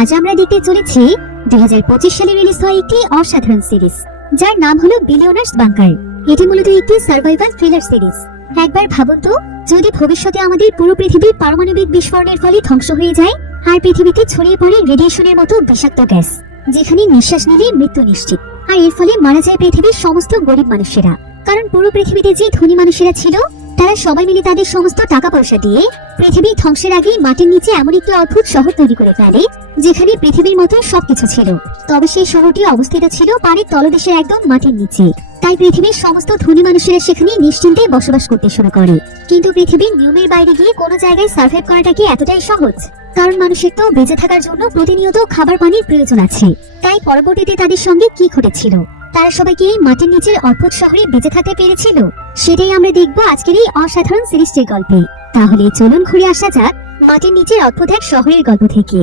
আজ আমরা দেখতে চলেছি 2025 সালে রিলিজ হওয়া একটি অসাধারণ সিরিজ, যার নাম হলো বিলিয়নার্স বাংকার। এটি মূলত একটি সার্ভাইভাল থ্রিলার সিরিজ। একবার ভাবুন তো, যদি ভবিষ্যতে আমাদের পুরো পৃথিবী পারমাণবিক বিস্ফোরণের ফলে ধ্বংস হয়ে যায়, আর পৃথিবীতে ছড়িয়ে পড়ে রেডিয়েশনের মতো বিষাক্ত গ্যাস, যেখানে নিঃশ্বাস নিলে মৃত্যু নিশ্চিত, আর এর ফলে মারা যায় পৃথিবীর সমস্ত গরিব মানুষেরা। কারণ পুরো পৃথিবীতে যে ধনী মানুষেরা ছিল, তারা সবাই মিলে তাদের সমস্ত টাকা পয়সা দিয়ে পৃথিবী ধ্বংসের আগেই মাটির নিচে এমন একটি অদ্ভুত শহর তৈরি করে ফেলে, যেখানে পৃথিবীর মতো সবকিছু ছিল। তবে সেই শহরটি অবস্থিত ছিল পানির তলদেশের একদম মাটির নিচে। তাই পৃথিবীর সমস্ত ধনী মানুষেরা সেখানে নিশ্চিন্তে বসবাস করতে শুরু করে। কিন্তু পৃথিবীর নিয়মের বাইরে গিয়ে কোনো জায়গায় সার্ভাইভ করাটা কি এতটাই সহজ? কারণ মানুষের তো বেঁচে থাকার জন্য প্রতিনিয়ত খাবার পানির প্রয়োজন আছে। তাই পরবর্তীতে তাদের সঙ্গে কি ঘটেছিল? তারা সবাই কি এই মাটির নিচের অদ্ভুত শহরে বেঁচে থাকতে পেরেছিল? সেটাই আমরা দেখবো আজকের এই অসাধারণ সিরিজটির গল্পে। তাহলে চলুন ঘুরে আসা যাক মাটির নিচের অদ্ভুত এক শহরের গল্প থেকে।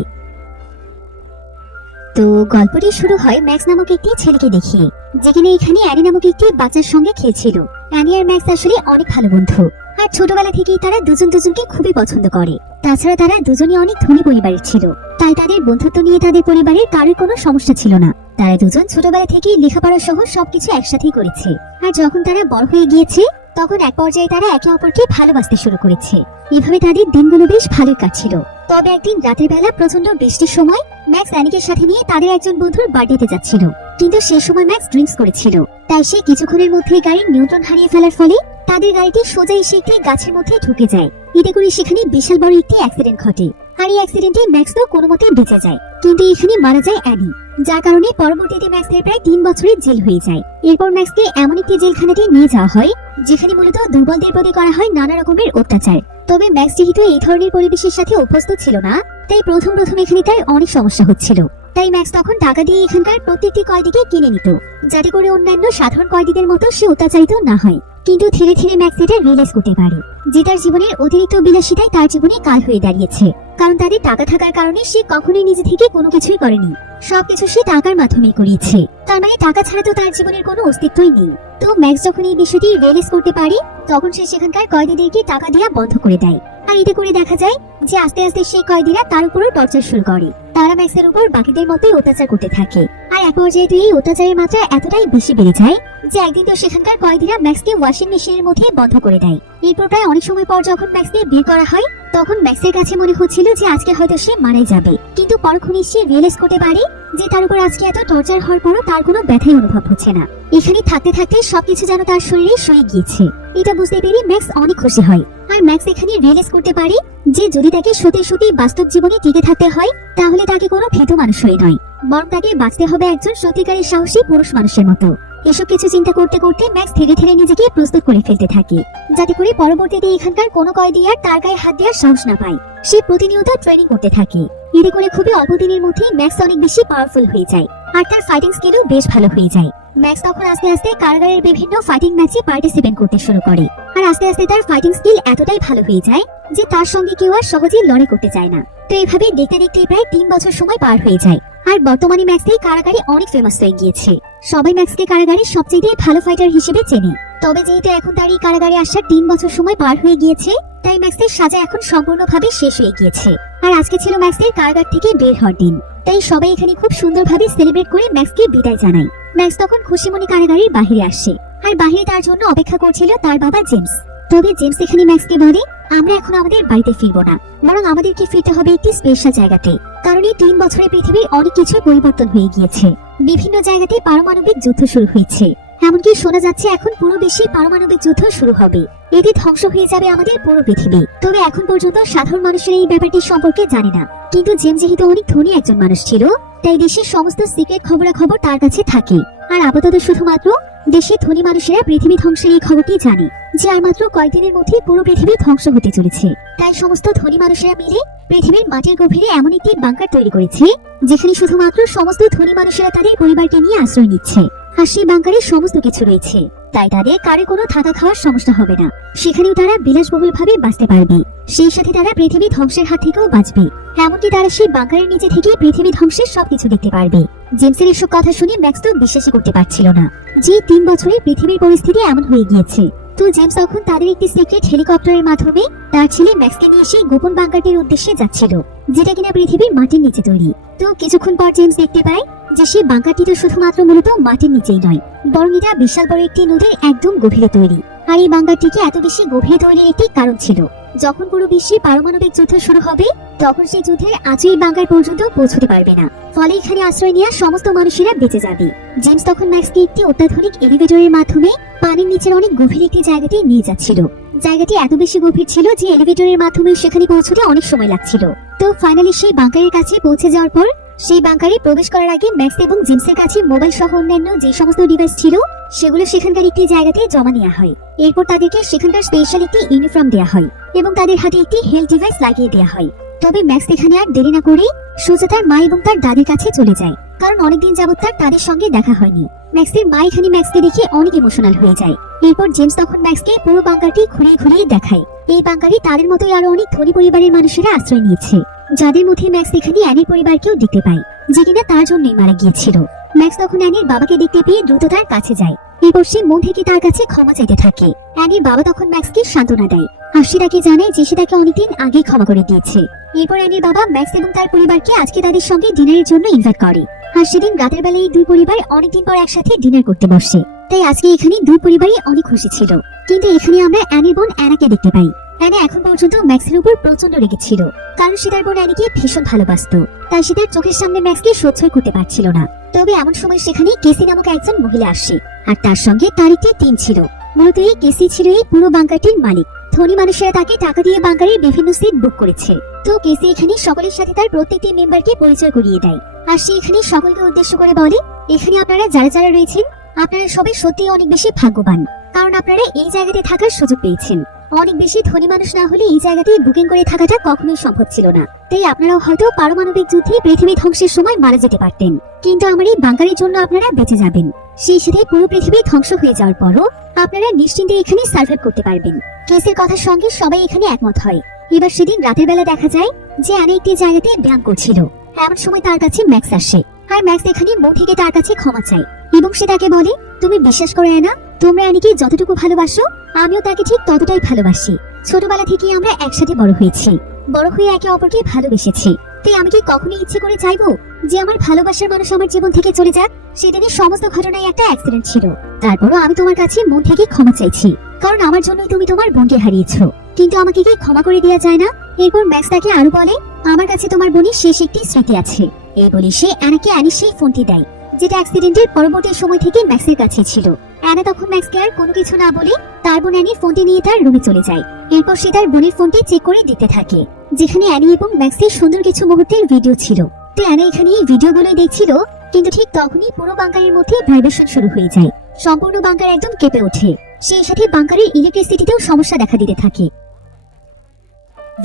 তো গল্পটি শুরু হয় ম্যাক্স নামক একটি ছেলেকে দেখিয়ে, যেখানে এখানে অ্যানি নামক একটি বাচ্চার সঙ্গে খেলছিল। অ্যানি আর ম্যাক্স আসলে অনেক ভালো বন্ধু, আর ছোটবেলা থেকেই তারা দুজন দুজনকে খুবই পছন্দ করে। তাছাড়া তারা দুজনই অনেক ধনী পরিবারের ছিল, তাই তাদের বন্ধুত্ব নিয়ে তাদের পরিবারের কারোর কোনো সমস্যা ছিল না। তারা দুজন ছোটবেলা থেকেই লেখাপড়া সহ সবকিছু একসাথেই করেছে। আর যখন তারা বড় হয়ে গিয়েছে, তখন এক পর্যায়ে তারা একে অপরকে ভালোবাসতে শুরু করেছে। এভাবে তাদের দিনগুলো বেশ ভালোই কাটছিল। তবে একদিন রাতের বেলা প্রচন্ড বৃষ্টির সময় ম্যাক্স অ্যানিকে সাথে নিয়ে তাদের একজন বন্ধুর বার্থডেতে যাচ্ছিল। কিন্তু সেই সময় ম্যাক্স ড্রিঙ্কস করেছিল, তাই সে কিছুক্ষণের মধ্যে গাড়ির নিয়ন্ত্রণ হারিয়ে ফেলার ফলে তাদের গাড়িটি সোজা এসে একটি গাছের মধ্যে ঢুকে যায়। এতে করে সেখানে বিশাল বড় একটি অ্যাক্সিডেন্ট ঘটে। আর এই অ্যাক্সিডেন্টে ম্যাক্স তো কোনো মতে বেঁচে যায়, কিন্তু এখানে মারা যায় অ্যানি, যার কারণে পরবর্তীতে ম্যাক্সের প্রায় 3 বছরের জেল হয়ে যায়। এরপর ম্যাক্সকে এমন একটি জেলখানাতে নিয়ে যাওয়া হয়, যেখানে মূলত দুর্বলদের প্রতি করা হয় নানা রকমের অত্যাচার। তবে ম্যাক্স যেহেতু এই ধরনের পরিবেশের সাথে অভ্যস্ত ছিল না, তাই প্রথম এখানে তার অনেক সমস্যা হচ্ছিল। তাই ম্যাক্স তখন টাকা দিয়ে এখানকার প্রত্যেকটি কয়েদিকে কিনে নিত, যাতে করে অন্যান্য সাধারণ কয়েদিদের মতো সে অত্যাচারিত না হয়। কিন্তু ধীরে ধীরে ম্যাক্স এটা রিয়েলাইজ করতে পারে যে তার জীবনের অতিরিক্ত বিলাসিতায় তার জীবনে কাল হয়ে দাঁড়িয়েছে। কারণ তাদের টাকা থাকার কারণে সে কখনোই নিজে থেকে কোনো কিছুই করেনি, সবকিছু সে টাকার মাধ্যমেই করিয়েছে। তার মানে টাকা ছাড়া তো তার জীবনের কোনো অস্তিত্বই নেই। তো ম্যাক্স যখন এই বিষয়টি রিয়েলাইজ করতে পারে, তখন সে সেখানকার কয়েদিদেরকে টাকা দেওয়া বন্ধ করে দেয়। আর এতে করে দেখা যায় যে আস্তে আস্তে সেই কয়েদিরা তার উপরও টর্চার শুরু করে। তারা ম্যাক্সের উপর বাকিদের মতোই অত্যাচার করতে থাকে। আর এক পর্যায়ে তো এই অত্যাচারের মাত্রা এতটাই বেশি বেড়ে যায় যে একদিন তো সেখানকার কয়েদিরা ম্যাক্সকে ওয়াশিং মেশিনের মধ্যে বন্ধ করে দেয়। এরপর প্রায় অনেক সময় পর যখন ম্যাক্সকে বের করা হয়, তখন ম্যাক্সের কাছে মনে হচ্ছিল যে আজকে হয়তো সে মারাই যাবে। কিন্তু পরক্ষণে সে রিয়েলাইজ করতে পারে যে তার উপর আজকে এত টর্চার হওয়ার পরও তার কোনো ব্যথাই অনুভব হচ্ছে না। এখানে থাকতে থাকতে সবকিছু যেন তার শরীরে সয়ে গিয়েছে। এটা বুঝতে পেরে ম্যাক্স অনেক খুশি হয়। আর ম্যাক্স এখানে রিয়েলাইজ করতে পারে যে যদি তাকে সত্যি সত্যি বাস্তব জীবনে টিকে থাকতে হয়, তাহলে তাকে কোনো ভীতু মানুষ হয়ে নয়, বরং তাকে বাঁচতে হবে একজন সত্যিকারের সাহসী পুরুষ মানুষের মতো। এসব কিছু চিন্তা করতে করতে ম্যাক্স ধীরে ধীরে নিজেকে প্রস্তুত করে ফেলতে থাকে, যাতে করে পরবর্তীতে এখানকার কোনো কয়েদি আর তার গায়ে হাত দেওয়ার সাহস না পায়। সে প্রতিনিয়ত ট্রেনিং করতে থাকে। এতে করে খুবই অল্প দিনের মধ্যেই ম্যাক্স অনেক বেশি পাওয়ারফুল হয়ে যায়, আর তার ফাইটিং স্কিলও বেশ ভালো হয়ে যায়। ম্যাক্স তখন আস্তে আস্তে কারাগারের বিভিন্ন ফাইটিং ম্যাচে পার্টিসিপেট করতে শুরু করে। আর আস্তে আস্তে তার ফাইটিং স্কিল এতটাই ভালো হয়ে যায় যে তার সঙ্গে কেউ আর সহজেই লড়াই করতে চায় না। তো এইভাবে দেখতে দেখতে প্রায় 3 বছর সময় পার হয়ে যায়। আর বর্তমানে ম্যাক্স এই কারাগারে অনেক ফেমাস হয়ে গিয়েছে। সবাই ম্যাক্সকে কারাগারের সবচেয়ে ভালো ফাইটার হিসেবে চেনে। তবে যেহেতু এখন তার এই কারাগারে আসার 3 বছর সময় পার হয়ে গিয়েছে, তাই ম্যাক্সের সাজা এখন সম্পূর্ণভাবে শেষ হয়ে গিয়েছে। আর আজকে ছিল ম্যাক্সের কারাগার থেকে বের হওয়ার দিন, তাই সবাই এখানে খুব সুন্দরভাবে সেলিব্রেট করে ম্যাক্সকে বিদায় জানায়। ম্যাক্স তখন খুশি মনে কারাগারের বাহিরে আসে, আর বাহিরে তার জন্য অপেক্ষা করছিল তার বাবা জেমস। তবে জেমস এখানে ম্যাক্সকে বলে, আমরা এখন আমাদের বাড়িতে ফিরবো না, বরং আমাদেরকে ফিরতে হবে একটি স্পেশাল জায়গাতে। কারণ এই 3 বছরে পৃথিবীর অনেক কিছু পরিবর্তন হয়ে গিয়েছে। বিভিন্ন জায়গাতে পারমাণবিক যুদ্ধ শুরু হয়েছে, এমনকি শোনা যাচ্ছে এখন পুরো বিশ্বে পারমাণবিক যুদ্ধ শুরু হবে। এতে ধ্বংস হয়ে যাবে আমাদের পুরো পৃথিবী। তবে এখন পর্যন্ত সাধারণ মানুষের এই ব্যাপারটি সম্পর্কে জানে না। কিন্তু জেমস যেহেতু অনেক ধনী একজন মানুষ ছিল, তাই দেশের সমস্ত সিক্রেট খবরাখবর তার কাছে থাকে। আর আপাতত শুধুমাত্র দেশের ধনী মানুষেরা পৃথিবী ধ্বংসের এই খবরটি জানে যে আর মাত্র কয়েকদিনের মধ্যে পুরো পৃথিবী ধ্বংস হতে চলেছে। তাই সমস্ত ধনী মানুষেরা মিলে পৃথিবীর মাটির গভীরে এমন একটি বাংকার তৈরি করেছে, যেখানে শুধুমাত্র সমস্ত ধনী মানুষেরা তাদের পরিবারকে নিয়ে আশ্রয় নিচ্ছে। আর সেই বাংকারে সমস্ত কিছু রয়েছে, তাই তাদের কারে কোনো থাকা খাওয়ার সমস্যা হবে না। সেখানেও তারা বিলাসবহুল ভাবে বাঁচতে পারবে। সেই সাথে তারা পৃথিবী ধ্বংসের হাত থেকেও বাঁচবে। এমনকি তারা সেই বাংকারের নিচে থেকে পৃথিবী ধ্বংসের সবকিছু দেখতে পারবে। জেমসের এসব কথা শুনে ম্যাক্স তো বিশ্বাসই করতে পারছিল না যে 3 বছরে পৃথিবীর পরিস্থিতি এমন হয়ে গিয়েছে। তো জেমস তখন তাদের একটি সিক্রেট হেলিকপ্টারের মাধ্যমে তার ছেলে ম্যাক্সকে নিয়ে সেই গোপন বাংকারটির উদ্দেশ্যে যাচ্ছিল, যেটা কিনা পৃথিবীর মাটির নিচে তৈরি। তো কিছুক্ষণ পর জেমস দেখতে পায় যে সেই বাংকারটি তো শুধুমাত্র মূলত মাটির নিচেই নয়, বরং এটা বিশাল বড় একটি নদীর একদম গভীরে তৈরি। আর এই বাংকারটিকে এত বেশি গভীরে তৈরির একটি কারণ ছিল, যখন পুরো বিশ্বে পারমাণবিক যুদ্ধ শুরু হবে তখন সেই যুদ্ধের আজও এই বাংকার পর্যন্ত পৌঁছতে পারবে না, ফলে এখানে আশ্রয় নেওয়া সমস্ত মানুষেরা বেঁচে যাবে। জেমস তখন ম্যাক্সকে একটি অত্যাধুনিক এলিভেটরের মাধ্যমে পানির নিচের অনেক গভীর একটি জায়গাতে নিয়ে যাচ্ছিল। জায়গাটি এত বেশি গভীর ছিল যে এলিভেটরের মাধ্যমে সেখানে পৌঁছতে অনেক সময় লাগছিল। তো ফাইনালি সেই বাংকারের কাছে পৌঁছে যাওয়ার পর সেই বাংকারে প্রবেশ করার আগে ম্যাক্স এবং জেমসের কাছে মোবাইল সহ অন্যান্য যে সমস্ত ডিভাইস ছিল সেগুলো সেখানকার একটি জায়গাতে জমা নেওয়া হয়। এরপর তাদেরকে সেখানকার স্পেশাল একটি ইউনিফর্ম দেওয়া হয় এবং তাদের হাতে একটি হেলথ ডিভাইস লাগিয়ে দেওয়া হয়। তবে ম্যাক্স এখানে আর দেরি না করে সোজা তার মা এবং তার দাদির কাছে চলে যায়, কারণ অনেকদিন যাবত তার তাদের সঙ্গে দেখা হয়নি। ম্যাক্সের মা এখানে ম্যাক্সকে দেখে অনেক ইমোশনাল হয়ে যায়। এরপর জেমস তখন ম্যাক্সকে পুরো বাংকারটি ঘুরিয়ে ঘুরিয়ে দেখায়। এই বাংকারে তাদের মতোই আরো অনেক ধনী পরিবারের মানুষেরা আশ্রয় নিয়েছে, যাদের মধ্যে ম্যাক্স এখানে অ্যানির পরিবারকেও দেখতে পায়, যে কিনা তার জন্যই মারা গিয়েছিল। ম্যাক্স তখন অ্যানির বাবাকে দেখতে পেয়ে দ্রুত তার কাছে যায়। এরপর সে মন থেকে তার কাছে ক্ষমা চাইতে থাকে। অ্যানির বাবা তখন ম্যাক্সকে সান্ত্বনা দেয় আর সে তাকে জানায় যে সে তাকে অনেকদিন আগে ক্ষমা করে দিয়েছে। এরপর অ্যানির বাবা ম্যাক্স এবং তার পরিবারকে আজকে তাদের সঙ্গে ডিনারের জন্য ইনভাইট করে। আর সেদিন রাতের বেলায় এই দুই পরিবার অনেকদিন পর একসাথে ডিনার করতে বসে। তাই আজকে এখানে দুই পরিবারই অনেক খুশি ছিল। কিন্তু এখানে আমরা অ্যানির বোন অ্যানাকে দেখতে পাই। অ্যানা এখন পর্যন্ত ম্যাক্সের উপর প্রচন্ড রেগেছিল, কারণ সে তার বোন অ্যানিকে ভীষণ ভালোবাসতো। তাই সে তার চোখের সামনে ম্যাক্সকে সহ্যই করতে পারছিল না। তবে এমন সময় সেখানে কেসি নামক একজন মহিলা আসে, আর তার সঙ্গে তার একটি টিম ছিল। মূলত এই কেসি ছিল এই পুরো বাংকারটির মালিক। ধনী মানুষেরা তাকে টাকা দিয়ে বাংকারের বিভিন্ন সিট বুক করেছে। তো কেসি এখানে সকলের সাথে তার প্রত্যেকটি মেম্বারকে পরিচয় করিয়ে দেয়। আর সে এখানে সকলকে উদ্দেশ্য করে বলে, এখানে আপনারা যারা যারা রয়েছেন আপনারা সবাই সত্যি অনেক বেশি ভাগ্যবান, কারণ আপনারা এই জায়গাতে থাকার সুযোগ পেয়েছেন। অনেক বেশি ধনী মানুষ না হলে এই জায়গাতে বুকিং করে থাকাটা কখনোই সম্ভব ছিল না। তাই আপনারাও হয়তো পারমাণবিক যুদ্ধে পৃথিবী ধ্বংসের সময় মারা যেতে পারতেন, কিন্তু আমার এই বাংকারের জন্য আপনারা বেঁচে যাবেন। সেই সাথে পুরো পৃথিবী ধ্বংস হয়ে যাওয়ার পরও আপনারা নিশ্চিন্তে এখানে সার্ভাইভ করতে পারবেন। কেসের কথার সঙ্গে সবাই এখানে একমত হয়। এবার সেদিন রাতের বেলা দেখা যায় যে অ্যানা একটি জায়গাতে ব্যায়াম করছিল। এমন সময় তার কাছে ম্যাক্স আসে, আর ম্যাক্স এখানে মন থেকে তার কাছে ক্ষমা চায় এবং সে তাকে বলে, তুমি বিশ্বাস করো অ্যানা, তোমরা অ্যানিকে যতটুকু ভালোবাসো আমিও তাকে ঠিক ততটাই ভালোবাসি। ছোটবেলা থেকে আমরা একসাথে বড় হয়েছি, বড় হয়ে একে অপরকে ভালোবেসেছি। তাই আমি কি কখনোই ইচ্ছে করে চাইবো যে আমার ভালোবাসার মানুষ আমার জীবন থেকে চলে যাক? সেদিনের সমস্ত ঘটনায় একটা অ্যাক্সিডেন্ট ছিল। তারপরও আমি তোমার কাছে মন থেকে ক্ষমা চাইছি, কারণ আমার জন্যই তুমি তোমার বোনকে হারিয়েছো। কিন্তু আমাকে কি ক্ষমা করে দেওয়া যায় না? এরপর ম্যাক্স তাকে আরো বলে, আমার কাছে তোমার বোনের শেষ একটি স্মৃতি আছে। এই বলে সে অ্যানাকে অ্যানির সেই ফোনটি দেয়, যেটা অ্যাক্সিডেন্টের পরবর্তী সময় থেকে ম্যাক্সের কাছে ছিল। অ্যানা তখন ম্যাক্সকে আর কোনো কিছু না বলে তার বোন অ্যানির ফোনটি নিয়ে তার রুমে চলে যায়। এরপর সে তার বোনের ফোনটি চেক করে দেখতে থাকে, যেখানে অ্যানি এবং ম্যাক্সের সুন্দর কিছু মুহূর্তের ভিডিও ছিল। তো অ্যানা এখানে এই ভিডিওগুলোই দেখছিল, কিন্তু ঠিক তখনই পুরো বাংকারের মধ্যে ভাইব্রেশন শুরু হয়ে যায়। সম্পূর্ণ বাংকার একদম কেঁপে ওঠে। সেই সাথে বাংকারের ইলেকট্রিসিটিতেও সমস্যা দেখা দিতে থাকে।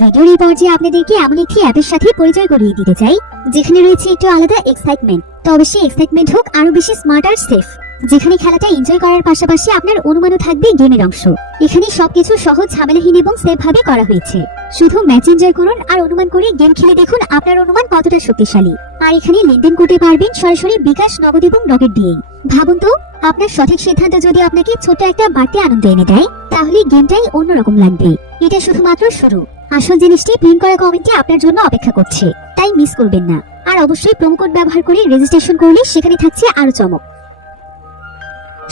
ভিডিওর এই পর্যায়ে আপনাদেরকে এমন একটি অ্যাপের সাথে পরিচয় করিয়ে দিতে চাই, যেখানে রয়েছে একটু আলাদা এক্সাইটমেন্ট। তবে সেই এক্সাইটমেন্ট হোক আরো বেশি স্মার্ট আর সেফ, যেখানে খেলাটা এনজয় করার পাশাপাশি আপনার অনুমানও থাকবে গেমের অংশ। এখানে সবকিছু সহজ, ঝামেলাহীন এবং সেফ ভাবে করা হয়েছে। শুধু ম্যাচ এনজয় করুন আর অনুমান করে গেম খেলে দেখুন আপনার অনুমান কতটা শক্তিশালী। আর এখানে লেনদেন করতে পারবেন সরাসরি বিকাশ, নগদ এবং রকেট দিয়েই। ভাবুন তো, আপনার সঠিক সিদ্ধান্ত যদি আপনাকে ছোট একটা বাড়তি আনন্দ এনে দেয়, তাহলে গেমটাই অন্যরকম লাগবে। এটা শুধুমাত্র শুরু। আসল জিনিসটি পিন করা কমেন্টে আপনার জন্য অপেক্ষা করছে, তাই মিস করবেন না। আর অবশ্যই প্রোমো কোড ব্যবহার করে রেজিস্ট্রেশন করলে সেখানে থাকছে আরো চমক।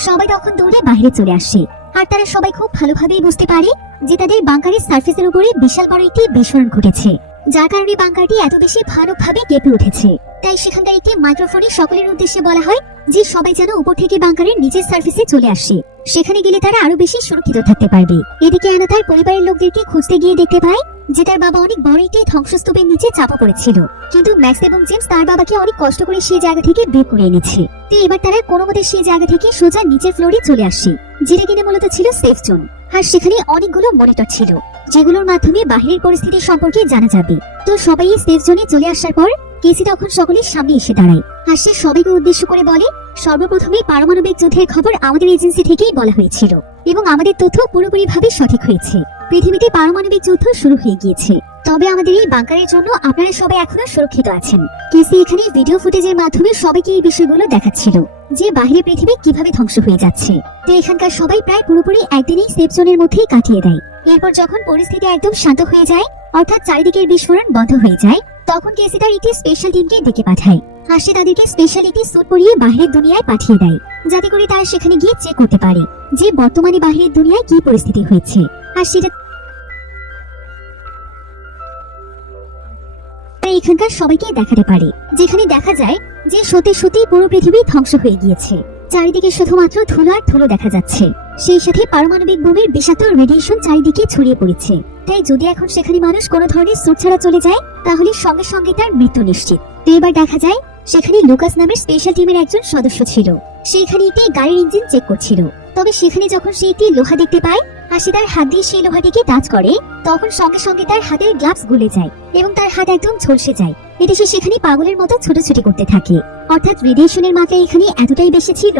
সবাই তখন দৌড়ে বাইরে চলে আসে, আর তারা সবাই খুব ভালোভাবেই বুঝতে পারে যে তাদের বাংকারের সার্ফেসের উপরে বিশাল বড় একটি বিস্ফোরণ ঘটেছে, যার কারণে বাংকারটি এত বেশি ভয়ানকভাবে কেঁপে উঠেছে। তাই সেখানকার একটি মাইক্রোফোনে সকলের উদ্দেশ্যে বলা হয় যে সবাই যেন উপর থেকে বাংকারের নিচের সার্ফেসে চলে আসে। সেখানে গেলে তারা আরো বেশি সুরক্ষিত থাকতে পারবে। এদিকে অ্যানা তার পরিবারের লোকদেরকে খুঁজতে গিয়ে দেখতে পায় যে তার বাবা অনেক বড় একটি ধ্বংসস্তূপের নিচে চাপা পড়েছিল, কিন্তু ম্যাক্স এবং জেমস তার বাবাকে অনেক কষ্ট করে সেই জায়গা থেকে বের করে এনেছে। তো এবার তারা কোনো মতে সেই জায়গা থেকে সোজা নিচের ফ্লোরে চলে আসে, যেটা কিনা মূলত ছিল সেফ জোন। আর সেখানে অনেকগুলো মনিটর ছিল, যেগুলোর মাধ্যমে বাহিরের পরিস্থিতি সম্পর্কে জানা যাবে। তো সবাই এই সেফ জোনে চলে আসার পর কেসি তখন সকলের সামনে এসে দাঁড়ায়, আর সে সবাইকে উদ্দেশ্য করে বলে, সর্বপ্রথমে পারমাণবিক যুদ্ধের খবর আমাদের এজেন্সি থেকেই বলা হয়েছিল এবং আমাদের তথ্য পুরোপুরি ভাবে সঠিক হয়েছে। পৃথিবীতে পারমাণবিক যুদ্ধ শুরু হয়ে গিয়েছে। তবে আমাদের এই বাংকারের জন্য আপনারা সবাই এখনো সুরক্ষিত আছেন। কেসি এখানে ভিডিও ফুটেজের মাধ্যমে সবাইকে এই বিষয়গুলো দেখাচ্ছিল যে বাহিরের পৃথিবী কিভাবে ধ্বংস হয়ে যাচ্ছে। তো এখানকার সবাই প্রায় পুরোপুরি একদিনেই সেফ জোনের মধ্যেই কাটিয়ে দেয়। এরপর যখন পরিস্থিতি একদম শান্ত হয়ে যায়, অর্থাৎ চারিদিকের বিস্ফোরণ বন্ধ হয়ে যায়, তখন কেসি তার একটি স্পেশাল টিমকে ডেকে পাঠায়। আর সে তাদেরকে স্পেশাল একটি স্যুট পরিয়ে বাহিরের দুনিয়ায় পাঠিয়ে দেয়, যাতে করে তারা সেখানে গিয়ে চেক করতে পারে যে বর্তমানে বাহিরের দুনিয়ায় কি পরিস্থিতি হয়েছে। আর সেটা এখানকার সবাইকে দেখাতে পারে, যেখানে দেখা যায় যে সত্যি সত্যি পুরো পৃথিবী ধ্বংস হয়ে গিয়েছে। চারিদিকে শুধুমাত্র ধুলো আর ধুলো দেখা যাচ্ছে। সেই সাথে পারমাণবিক বোমের বিষাক্ত রেডিয়েশন চারিদিকে ছড়িয়ে পড়েছে। তাই যদি এখন সেখানে মানুষ কোনো ধরনের স্যুট ছাড়া চলে যায়, তাহলে সঙ্গে সঙ্গে তার মৃত্যু নিশ্চিত। তো এবার দেখা যায় সেখানে লুকাস নামের স্পেশাল টিমের একজন সদস্য ছিল। সে এখানে একটি গাড়ির ইঞ্জিন চেক করছিল। তবে সেখানে যখন সে একটি লোহা দেখতে পায় আর সে তার হাত দিয়ে সেই লোহাটিকে টাচ করে, তখন সঙ্গে সঙ্গে তার হাতের গ্লাভস গলে যায় এবং তার হাত একদম ঝলসে যায়। এতে সে সেখানে পাগলের মতো ছোটাছুটি করতে থাকে। অর্থাৎ রেডিয়েশনের মাত্রা এখানে এতটাই বেশি ছিল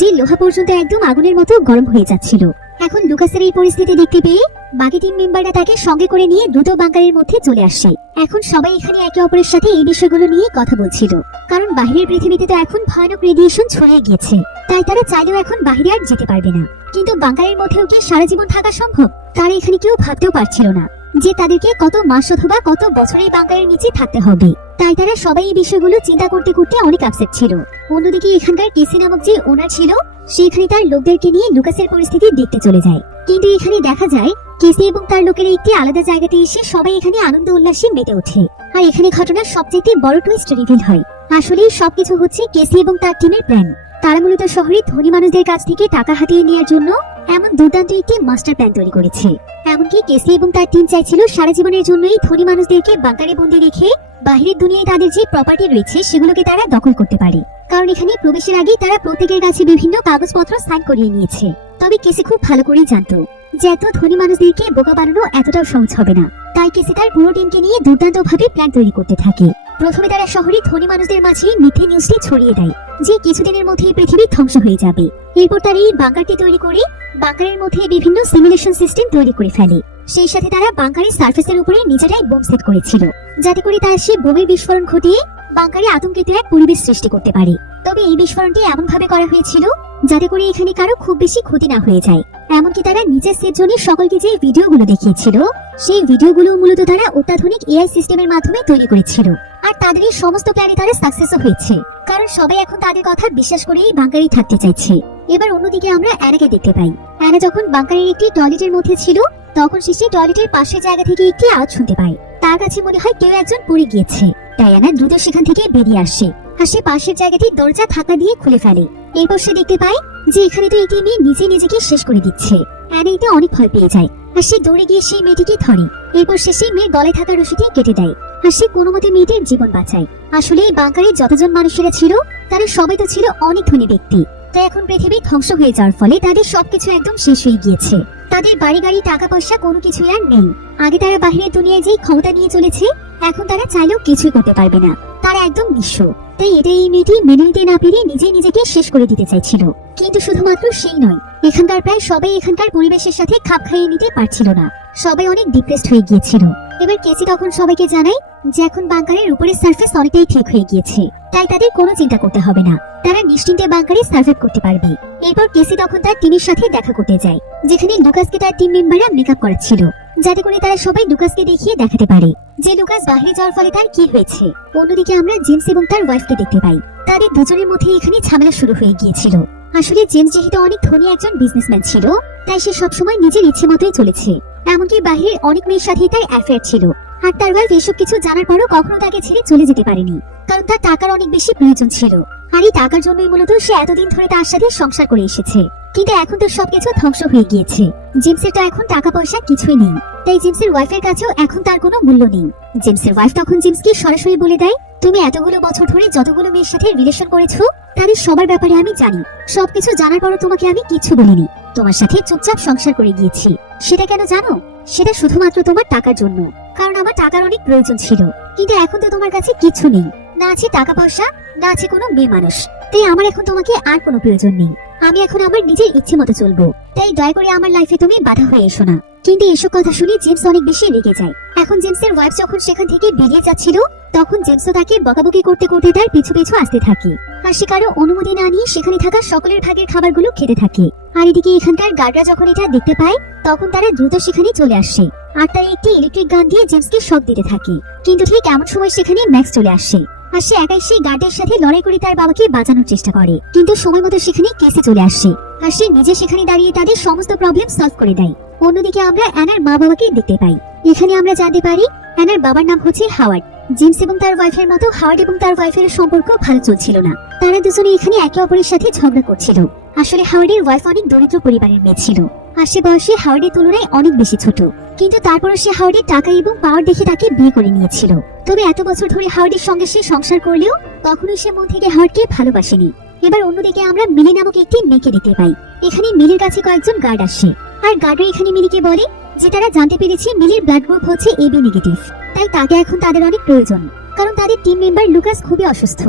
যে লোহা পর্যন্ত একদম আগুনের মতো গরম হয়ে যাচ্ছিল। এখন লুকাসের এই পরিস্থিতি দেখতে পেয়ে বাকি টিম মেম্বাররা তাকে সঙ্গে করে নিয়ে দ্রুত বাংকারের মধ্যে চলে আসে। এখন সবাই এখানে একে অপরের সাথে এই বিষয়গুলো নিয়ে কথা বলছিল, কারণ বাহিরের পৃথিবীতে তো এখন ভয়ানক রেডিয়েশন ছড়িয়ে গিয়েছে। তাই তারা চাইলেও এখন বাহিরে আর যেতে পারবে না। কিন্তু বাংকারের মধ্যেও কি সারা জীবন থাকা সম্ভব? তারা এখানে কেউ ভাবতেও পারছিল না যে তাদেরকে কত মাস অথবা কত বছর এই বাংকারের নিচে থাকতে হবে। তাই তারা সবাই এই বিষয়গুলো চিন্তা করতে করতে অনেক আপসেট ছিল। অন্যদিকে এখানকার কেসি নামক যে ওনার ছিল, সে এখানে তার লোকদেরকে নিয়ে লুকাসের পরিস্থিতি দেখতে চলে যায়। কিন্তু এখানে দেখা যায় কেসি এবং তার লোকেরা একটি আলাদা জায়গাতে এসে সবাই এখানে আনন্দ উল্লাসে মেতে ওঠে। আর এখানে ঘটনার সবচেয়ে বড় টুইস্ট রিভিল হয়। আসলে সবকিছু হচ্ছে কেসি এবং তার টিমের প্ল্যান। তারা মূলত শহরের ধনী মানুষদের কাছ থেকে টাকা হাতিয়ে নেওয়ার জন্য এমন দুর্দান্ত একটি মাস্টার প্ল্যান তৈরি করেছে। এমনকি কেসি এবং তার টিম চাইছিল সারা জীবনের জন্য এই ধনী মানুষদেরকে বাংকারে বন্দি রেখে বাহিরের দুনিয়ায় তাদের যে প্রপার্টি রয়েছে সেগুলোকে তারা দখল করতে পারে। কারণ এখানে প্রবেশের আগে তারা প্রত্যেকের কাছে বিভিন্ন কাগজপত্র সাইন করিয়ে নিয়েছে। তবে কেসি খুব ভালো করেই জানতো যে এত ধনী মানুষদেরকে বোকা বানানো এতটাও সহজ হবে না। তাই কেসি তার পুরো টিমকে নিয়ে দুর্দান্ত ভাবে প্ল্যান তৈরি করতে থাকে। প্রথমে তারা শহরের ধনী মানুষদের মাঝে মিথ্যে নিউজটি ছড়িয়ে দেয় যে কিছুদিনের মধ্যে পৃথিবী ধ্বংস হয়ে যাবে। এরপর তারা এই বাংকারটি তৈরি করে বাংকারের মধ্যে বিভিন্ন সিমুলেশন সিস্টেম তৈরি করে ফেলে। সেই সাথে তারা বাংকারের সার্ফেসের উপরে নিজেরাই বোম সেট করেছিল, যাতে করে তারা সেই বোমের বিস্ফোরণ ঘটিয়ে বাংকারে আতঙ্কিত এক পরিবেশ সৃষ্টি করতে পারে। তবে এই বিস্ফোরণটি এমন ভাবে করা হয়েছিল যাতে করে এখানে কারো খুব বেশি ক্ষতি না হয়ে যায়। এমনকি তারা নিজের সেট জোনে সকলকে যে ভিডিওগুলো দেখিয়েছিল, সেই ভিডিওগুলো মূলত তারা অত্যাধুনিক এআই সিস্টেমের মাধ্যমে তৈরি করেছিল। আর তাদের এই সমস্ত প্ল্যানে তারা সাকসেসও হয়েছে, কারণ সবাই এখন তাদের কথা বিশ্বাস করে এই বাংকারেই থাকতে চাইছে। এবার অন্যদিকে আমরা অ্যানাকে দেখতে পাই। অ্যানা যখন বাংকারের একটি টয়লেটের মধ্যে ছিল, তখন সে সেই টয়লেটের পাশের জায়গা থেকে একটি আওয়াজ শুনতে পায়। তার কাছে মনে হয় কেউ একজন পড়ে গিয়েছে। তাই অ্যানা দ্রুত সেখান থেকে বেরিয়ে আসে আর সে পাশের জায়গাটি দরজা ধাক্কা দিয়ে খুলে ফেলে। এরপর সে দেখতে পায় যে এখানে তো একটি মেয়ে নিজে নিজেকে শেষ করে দিচ্ছে। অ্যানা এতে অনেক ভয় পেয়ে যায় আর সে দৌড়ে গিয়ে সেই মেয়েটিকে ধরে। এরপর সে সেই মেয়ের গলায় থাকা রশিটি কেটে দেয় আর সে কোনো মতে মেয়েটির জীবন বাঁচায়। আসলে এই বাংকারে যতজন মানুষেরা ছিল তারা সবাই তো ছিল অনেক ধনী ব্যক্তি। তাই এখন পৃথিবী ধ্বংস হয়ে যাওয়ার ফলে তাদের সবকিছু একদম শেষ হয়ে গিয়েছে। তাদের বাড়ি গাড়ি টাকা পয়সা কোনো কিছুই আর নেই। আগে তারা বাহিরের দুনিয়ায় যেই ক্ষমতা নিয়ে চলেছে, এখন তারা চাইলেও কিছুই করতে পারবে না। তারা একদম নিঃস্ব। তাই এটাই এই মেয়েটি মেনে নিতে না পেরে নিজে নিজেকে শেষ করে দিতে চাইছিল। কিন্তু শুধুমাত্র সেই নয়, এখানকার প্রায় সবাই এখানকার পরিবেশের সাথে খাপ খাইয়ে নিতে পারছিল না। সবাই অনেক ডিপ্রেসড হয়ে গিয়েছিল। এবার কেসি তখন সবাইকে জানায় যে এখন বাংকারের উপরের সার্ফেস অনেকটাই ঠিক হয়ে গিয়েছে, তাই তাদের কোনো চিন্তা করতে হবে না। তারা নিশ্চিন্তে বাংকারে সার্ভাইভ করতে পারবে। এরপর কেসি তখন তার টিমের সাথে দেখা করতে যায়, যেখানে লুকাসকে তার টিম মেম্বাররা মেকআপ করাচ্ছিল, যাতে করে তারা সবাই লুকাসকে দেখিয়ে দেখাতে পারে যে লুকাস বাইরে যাওয়ার ফলে তার কি হয়েছে। অন্যদিকে আমরা জেমস এবং তার ওয়াইফকে দেখতে পাই। তাদের দুজনের মধ্যে এখানে ঝামেলা শুরু হয়ে গিয়েছিল। আসলে জেমস যেহেতু অনেক ধনী একজন বিজনেসম্যান ছিল, তাই সে সবসময় নিজের ইচ্ছে মতোই চলেছে। এমনকি বাহিরের অনেক মেয়ের সাথে তার অ্যাফেয়ার ছিল। আর তার ওয়াইফ এসব কিছু জানার পরও কখনো তাকে ছেড়ে চলে যেতে পারেনি, কারণ তার টাকার অনেক বেশি প্রয়োজন ছিল। আর এই টাকার জন্যই মূলত সে এতদিন ধরে তার সাথে সংসার করে এসেছে। কিন্তু এখন তো সবকিছু ধ্বংস হয়ে গিয়েছে। জেমসের তো এখন টাকা পয়সা কিছুই নেই, তাই জেমসের ওয়াইফের কাছেও এখন তার কোনো মূল্য নেই। জেমসের ওয়াইফ তখন জেমসকে সরাসরি বলে দেয়, তুমি এতগুলো বছর ধরে যতগুলো মেয়ের সাথে রিলেশন করেছো, তাদের সবার ব্যাপারে আমি জানি। সবকিছু জানার পরও তোমাকে আমি কিচ্ছু বলিনি। তোমার সাথে চুপচাপ সংসার করে গিয়েছি। সেটা কেন জানো? সেটা শুধুমাত্র তোমার টাকার জন্য, কারণ আমার টাকার অনেক প্রয়োজন ছিল। কিন্তু এখন তো তোমার কাছে কিছু নেই, না আছে টাকা পয়সা, না আছে কোনো মেয়ে মানুষ। তাই আমার এখন তোমাকে আর কোনো প্রয়োজন নেই। আমি এখন আমার নিজের ইচ্ছে মতো চলবো। তাই দয়া করে আমার লাইফে তুমি বাধা হয়ে এসো না। কিন্তু এসব কথা শুনে জেমস অনেক বেশি রেগে যায়। এখন জেমসের ওয়াইফ যখন সেখান থেকে বেরিয়ে যাচ্ছিল, তখন জেমসও তাকে বকাবকি করতে করতে তার পিছু পিছু আসতে থাকে। আর সে কারো অনুমতি না নিয়ে সেখানে থাকা সকলের ভাগের খাবারগুলো খেতে থাকে। আর এদিকে এখানকার গার্ডরা যখন এটা দেখতে পায়, তখন তারা দ্রুত সেখানে চলে আসে আর তারা একটি ইলেকট্রিক গান দিয়ে জেমসকে শক দিতে থাকে। কিন্তু ঠিক এমন সময় সেখানে ম্যাক্স চলে আসে আর সে একাই সেই গার্ডের সাথে লড়াই করে তার বাবাকে বাঁচানোর চেষ্টা করে। কিন্তু সময় মতো সেখানে কেসি চলে আসে আর সে নিজে সেখানে দাঁড়িয়ে তাদের সমস্ত প্রবলেম সলভ করে দেয়। অন্যদিকে আমরা অ্যানার মা বাবাকে দেখতে পাই। এখানে আমরা জানতে পারি অ্যানার বাবার নাম হচ্ছে হাওয়ার্ড। জেমস এবং তার ওয়াইফের মতো হাওয়ার্ড এবং তার ওয়াইফের সম্পর্ক ভালো চলছিল না। তারা দুজনে এখানে একে অপরের সাথে ঝগড়া করছিল। আসলে হাওয়ার্ডের ওয়াইফ অনেক দরিদ্র পরিবারের মেয়ে ছিল আর সে বয়সে হাওয়ার্ডের তুলনায় অনেক বেশি ছোট। কিন্তু তারপরও সে হাওয়ার্ডের টাকা এবং পাওয়ার দেখে তাকে বিয়ে করে নিয়েছিল। তবে এত বছর ধরে হাওয়ার্ডের সঙ্গে সে সংসার করলেও কখনোই সে মন থেকে হাওয়ার্ডকে ভালোবাসেনি। এবার অন্যদিকে আমরা মিলি নামক একটি মেয়েকে দেখতে পাই। এখানে মিলির কাছে কয়েকজন গার্ড আসে আর গার্ডরা এখানে মিলিকে বলে যে তারা জানতে পেরেছে মিলির ব্লাড গ্রুপ হচ্ছে এবি নেগেটিভ। তাই তাকে এখন তাদের অনেক প্রয়োজন, কারণ তাদের টিম মেম্বার লুকাস খুবই অসুস্থ।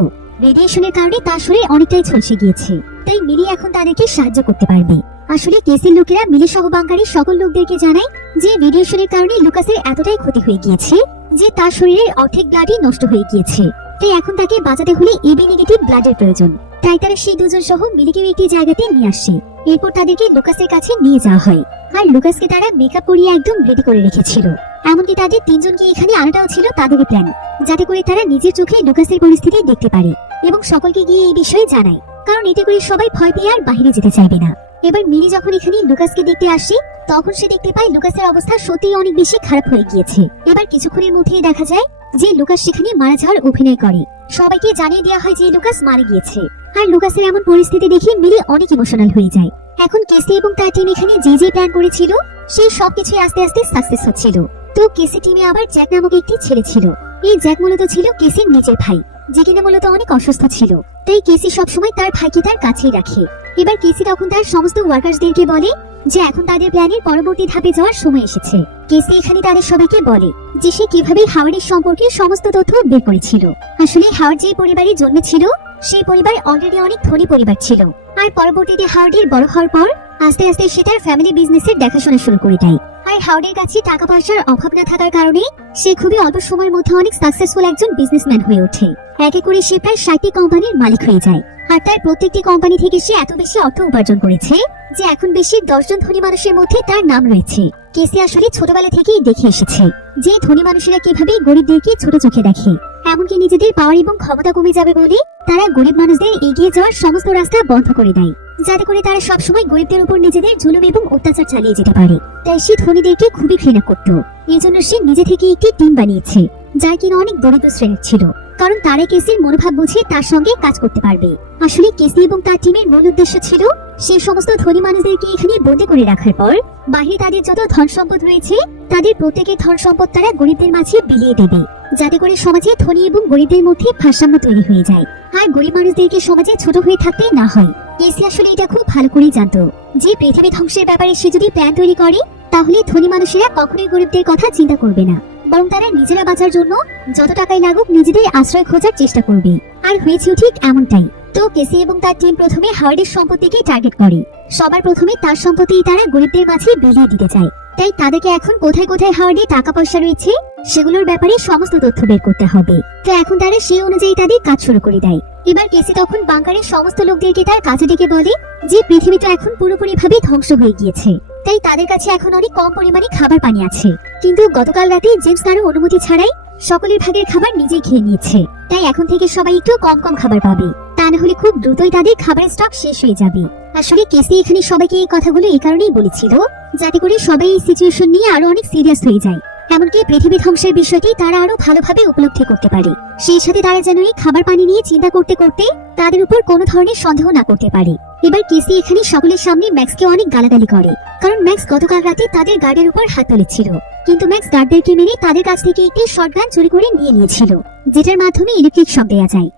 রেডিয়েশনের কারণে তার শরীর অনেকটাই ঝলসে গিয়েছে। তাই মিলি এখন তাদেরকে সাহায্য করতে পারবে। আসলে কেসের লোকেরা মিলি সহ বাংকারের সকল লোকদেরকে জানায় যে রেডিয়েশনের কারণে লুকাসের এতটাই ক্ষতি হয়ে গিয়েছে যে তার শরীরের অর্ধেক ব্লাডই নষ্ট হয়ে গিয়েছে। তাই এখন তাকে বাঁচাতে হলে এবি নেগেটিভ ব্লাডের প্রয়োজন। তাই তারা সেই দুজন সহ মিলিকে একটি জায়গাতে নিয়ে আসে। এরপর তাদেরকে লুকাসের কাছে নিয়ে যাওয়া হয় আর লুকাসকে তারা মেকআপ করিয়ে একদম রেডি করে রেখেছিল। এমনকি তাদের তিনজনকে এখানে আনাটাও ছিল তাদেরই প্ল্যান, যাতে করে তারা নিজের চোখে লুকাসের পরিস্থিতি দেখতে পারে এবং সকলকে গিয়ে এই বিষয়ে জানায়, কারণ এতে করে সবাই ভয় পেয়ে আর বাইরে যেতে চাইবে না। এবার মিলি যখন এখানে লুকাসকে দেখতে আসে, তখন সে দেখতে পায় লুকাসের অবস্থা সত্যিই অনেক বেশি খারাপ হয়ে গিয়েছে। এবার কিছুক্ষণের মধ্যেই দেখা যায় যে লুকাস সেখানে মারা যাওয়ার অভিনয় করে। সবাইকে জানিয়ে দেওয়া হয় যে লুকাস মারা গিয়েছে। আর লুকাসের এমন পরিস্থিতি দেখে মিলি অনেক ইমোশনাল হয়ে যায়। এখন কেসি এবং তার টিম এখানে যে প্ল্যান করেছিল সেই সবকিছু আস্তে আস্তে সাকসেস হচ্ছিল। তো কেসি টিমে আবার জ্যাক নামক একটি ছেলে ছিল। এই জ্যাক মূলত ছিল কেসির নিজের ভাই, যে কিনা মূলত অনেক অসুস্থ ছিল। তাই কেসি সবসময় তার ভাইকে তার কাছেই রাখে। এবার কেসি তখন তার সমস্ত ওয়ার্কার্সদেরকে বলে যে এখন তাদের প্ল্যানের পরবর্তী ধাপে যাওয়ার সময় এসেছে। কেসি এখানে তাদের সবাইকে বলে যে সে কিভাবে হাওয়ার্ডের সম্পর্কে সমস্ত তথ্য বের করেছিল। আসলে হাওয়ার্ড যে পরিবারে জন্মেছিল সেই পরিবার অলরেডি অনেক ধনী পরিবার ছিল। আর পরবর্তীতে হাওয়ার্ডের বড় হওয়ার পর আস্তে আস্তে সে তার ফ্যামিলি বিজনেসের দেখাশোনা শুরু করে দেয়। আর হাওয়ার্ডের কাছে টাকা পয়সার অভাব না থাকার কারণে সে খুবই অল্প সময়ের মধ্যে অনেক সাকসেসফুল একজন বিজনেসম্যান হয়ে ওঠে। একে করে সে প্রায় 60টি কোম্পানির মালিক হয়ে যায়। আর তার প্রত্যেকটি কোম্পানি থেকে সে এত বেশি অর্থ উপার্জন করেছে যে এখন বেশি 10 জন ধনী মানুষের মধ্যে তার নাম রয়েছে। কেসি আসলে ছোটবেলা থেকেই দেখে এসেছে যে ধনী মানুষেরা কিভাবে গরিবদেরকে ছোট চোখে দেখে। এমনকি নিজেদের পাওয়ার এবং ক্ষমতা কমে যাবে বলে তারা গরিব মানুষদের এগিয়ে যাওয়ার সমস্ত রাস্তা বন্ধ করে দেয়, যাতে করে তারা সবসময় গরিবদের উপর নিজেদের জুলুম এবং অত্যাচার চালিয়ে যেতে পারে। তাই সে ধনীদেরকে খুবই ঘৃণা করত। এই জন্য সে নিজে থেকে একটি টিম বানিয়েছে যা কিনা অনেক দরিদ্র শ্রেণীর ছিল, কারণ তারা কেসির মনোভাব বুঝে তার সঙ্গে কাজ করতে পারবে। আসলে কেসি এবং তার টিমের মূল উদ্দেশ্য ছিল সেই সমস্ত ধনী মানুষদেরকে এখানে বন্দী করে রাখার পর বাইরে তাদের যত ধন সম্পদ রয়েছে তাদের প্রত্যেকের ধন সম্পদ তারা গরিবদের মাঝে বিলিয়ে দেবে, যাতে করে সমাজে ধনী এবং গরিবদের মধ্যে ভারসাম্য তৈরি হয়ে যায় আর গরিব মানুষদেরকে সমাজে ছোট হয়ে থাকতে না হয়। কেসি আসলে এটা খুব ভালো করেই জানতো যে পৃথিবী ধ্বংসের ব্যাপারে সে যদি প্ল্যান তৈরি করে তাহলে ধনী মানুষেরা কখনোই গরিবদের কথা চিন্তা করবে না, বরং তারা নিজেরা বাঁচার জন্য যত টাকাই লাগুক নিজেদের আশ্রয় খোঁজার চেষ্টা করবে। আর হয়েছিল ঠিক এমনটাই। তো কেসি এবং তার টিম প্রথমে হাওয়ার্ডের সম্পত্তিকে টার্গেট করে। সবার প্রথমে তার সম্পত্তি তারা গরিবদের মাঝে বিলিয়ে দিতে চায়। তাই তাদেরকে এখন কোথায় কোথায় হাওয়ার্ডে টাকা পয়সা রয়েছে সেগুলোর ব্যাপারে সমস্ত তথ্য বের করতে হবে। তো এখন তারা সেই অনুযায়ী তাদের কাজ শুরু করে দেয়। এবার কেসি তখন বাংকারের সমস্ত লোকদেরকে তার কাছে ডেকে বলে যে পৃথিবী তো এখন পুরোপুরি ভাবে ধ্বংস হয়ে গিয়েছে, তাই তাদের কাছে এখন অনেক কম পরিমাণে খাবার পানি আছে। কিন্তু গতকাল রাতে জেমস কারো অনুমতি ছাড়াই সকলের ভাগের খাবার নিজেই খেয়ে নিয়েছে। তাই এখন থেকে সবাই একটু কম কম খাবার পাবে, তা না হলে খুব দ্রুতই তাদের খাবারের স্টক শেষ হয়ে যাবে। আসলে কেসি এখানে সবাইকে এই কথাগুলো এই কারণেই বলেছিল যাতে করে সবাই এই সিচুয়েশন নিয়ে আরো অনেক সিরিয়াস হয়ে যায়, এমনকি পৃথিবী ধ্বংসের বিষয়টি তারা আরো ভালোভাবে উপলব্ধি করতে পারে। সেই সাথে তারা যেন এই খাবার পানি নিয়ে চিন্তা করতে করতে তাদের উপর কোনো ধরনের সন্দেহ না করতে পারে। এবার কেসি এখানে সকলের সামনে ম্যাক্সকে অনেক গালাগালি করে, কারণ ম্যাক্স গতকাল রাতে তাদের গার্ডের উপর হাত তুলেছিল। কিন্তু ম্যাক্স গার্ডদেরকে মেরে তাদের কাছ থেকে একটি শটগান চুরি করে নিয়ে নিয়েছিল, যেটার মাধ্যমে ইলেকট্রিক শক দেওয়া যায়।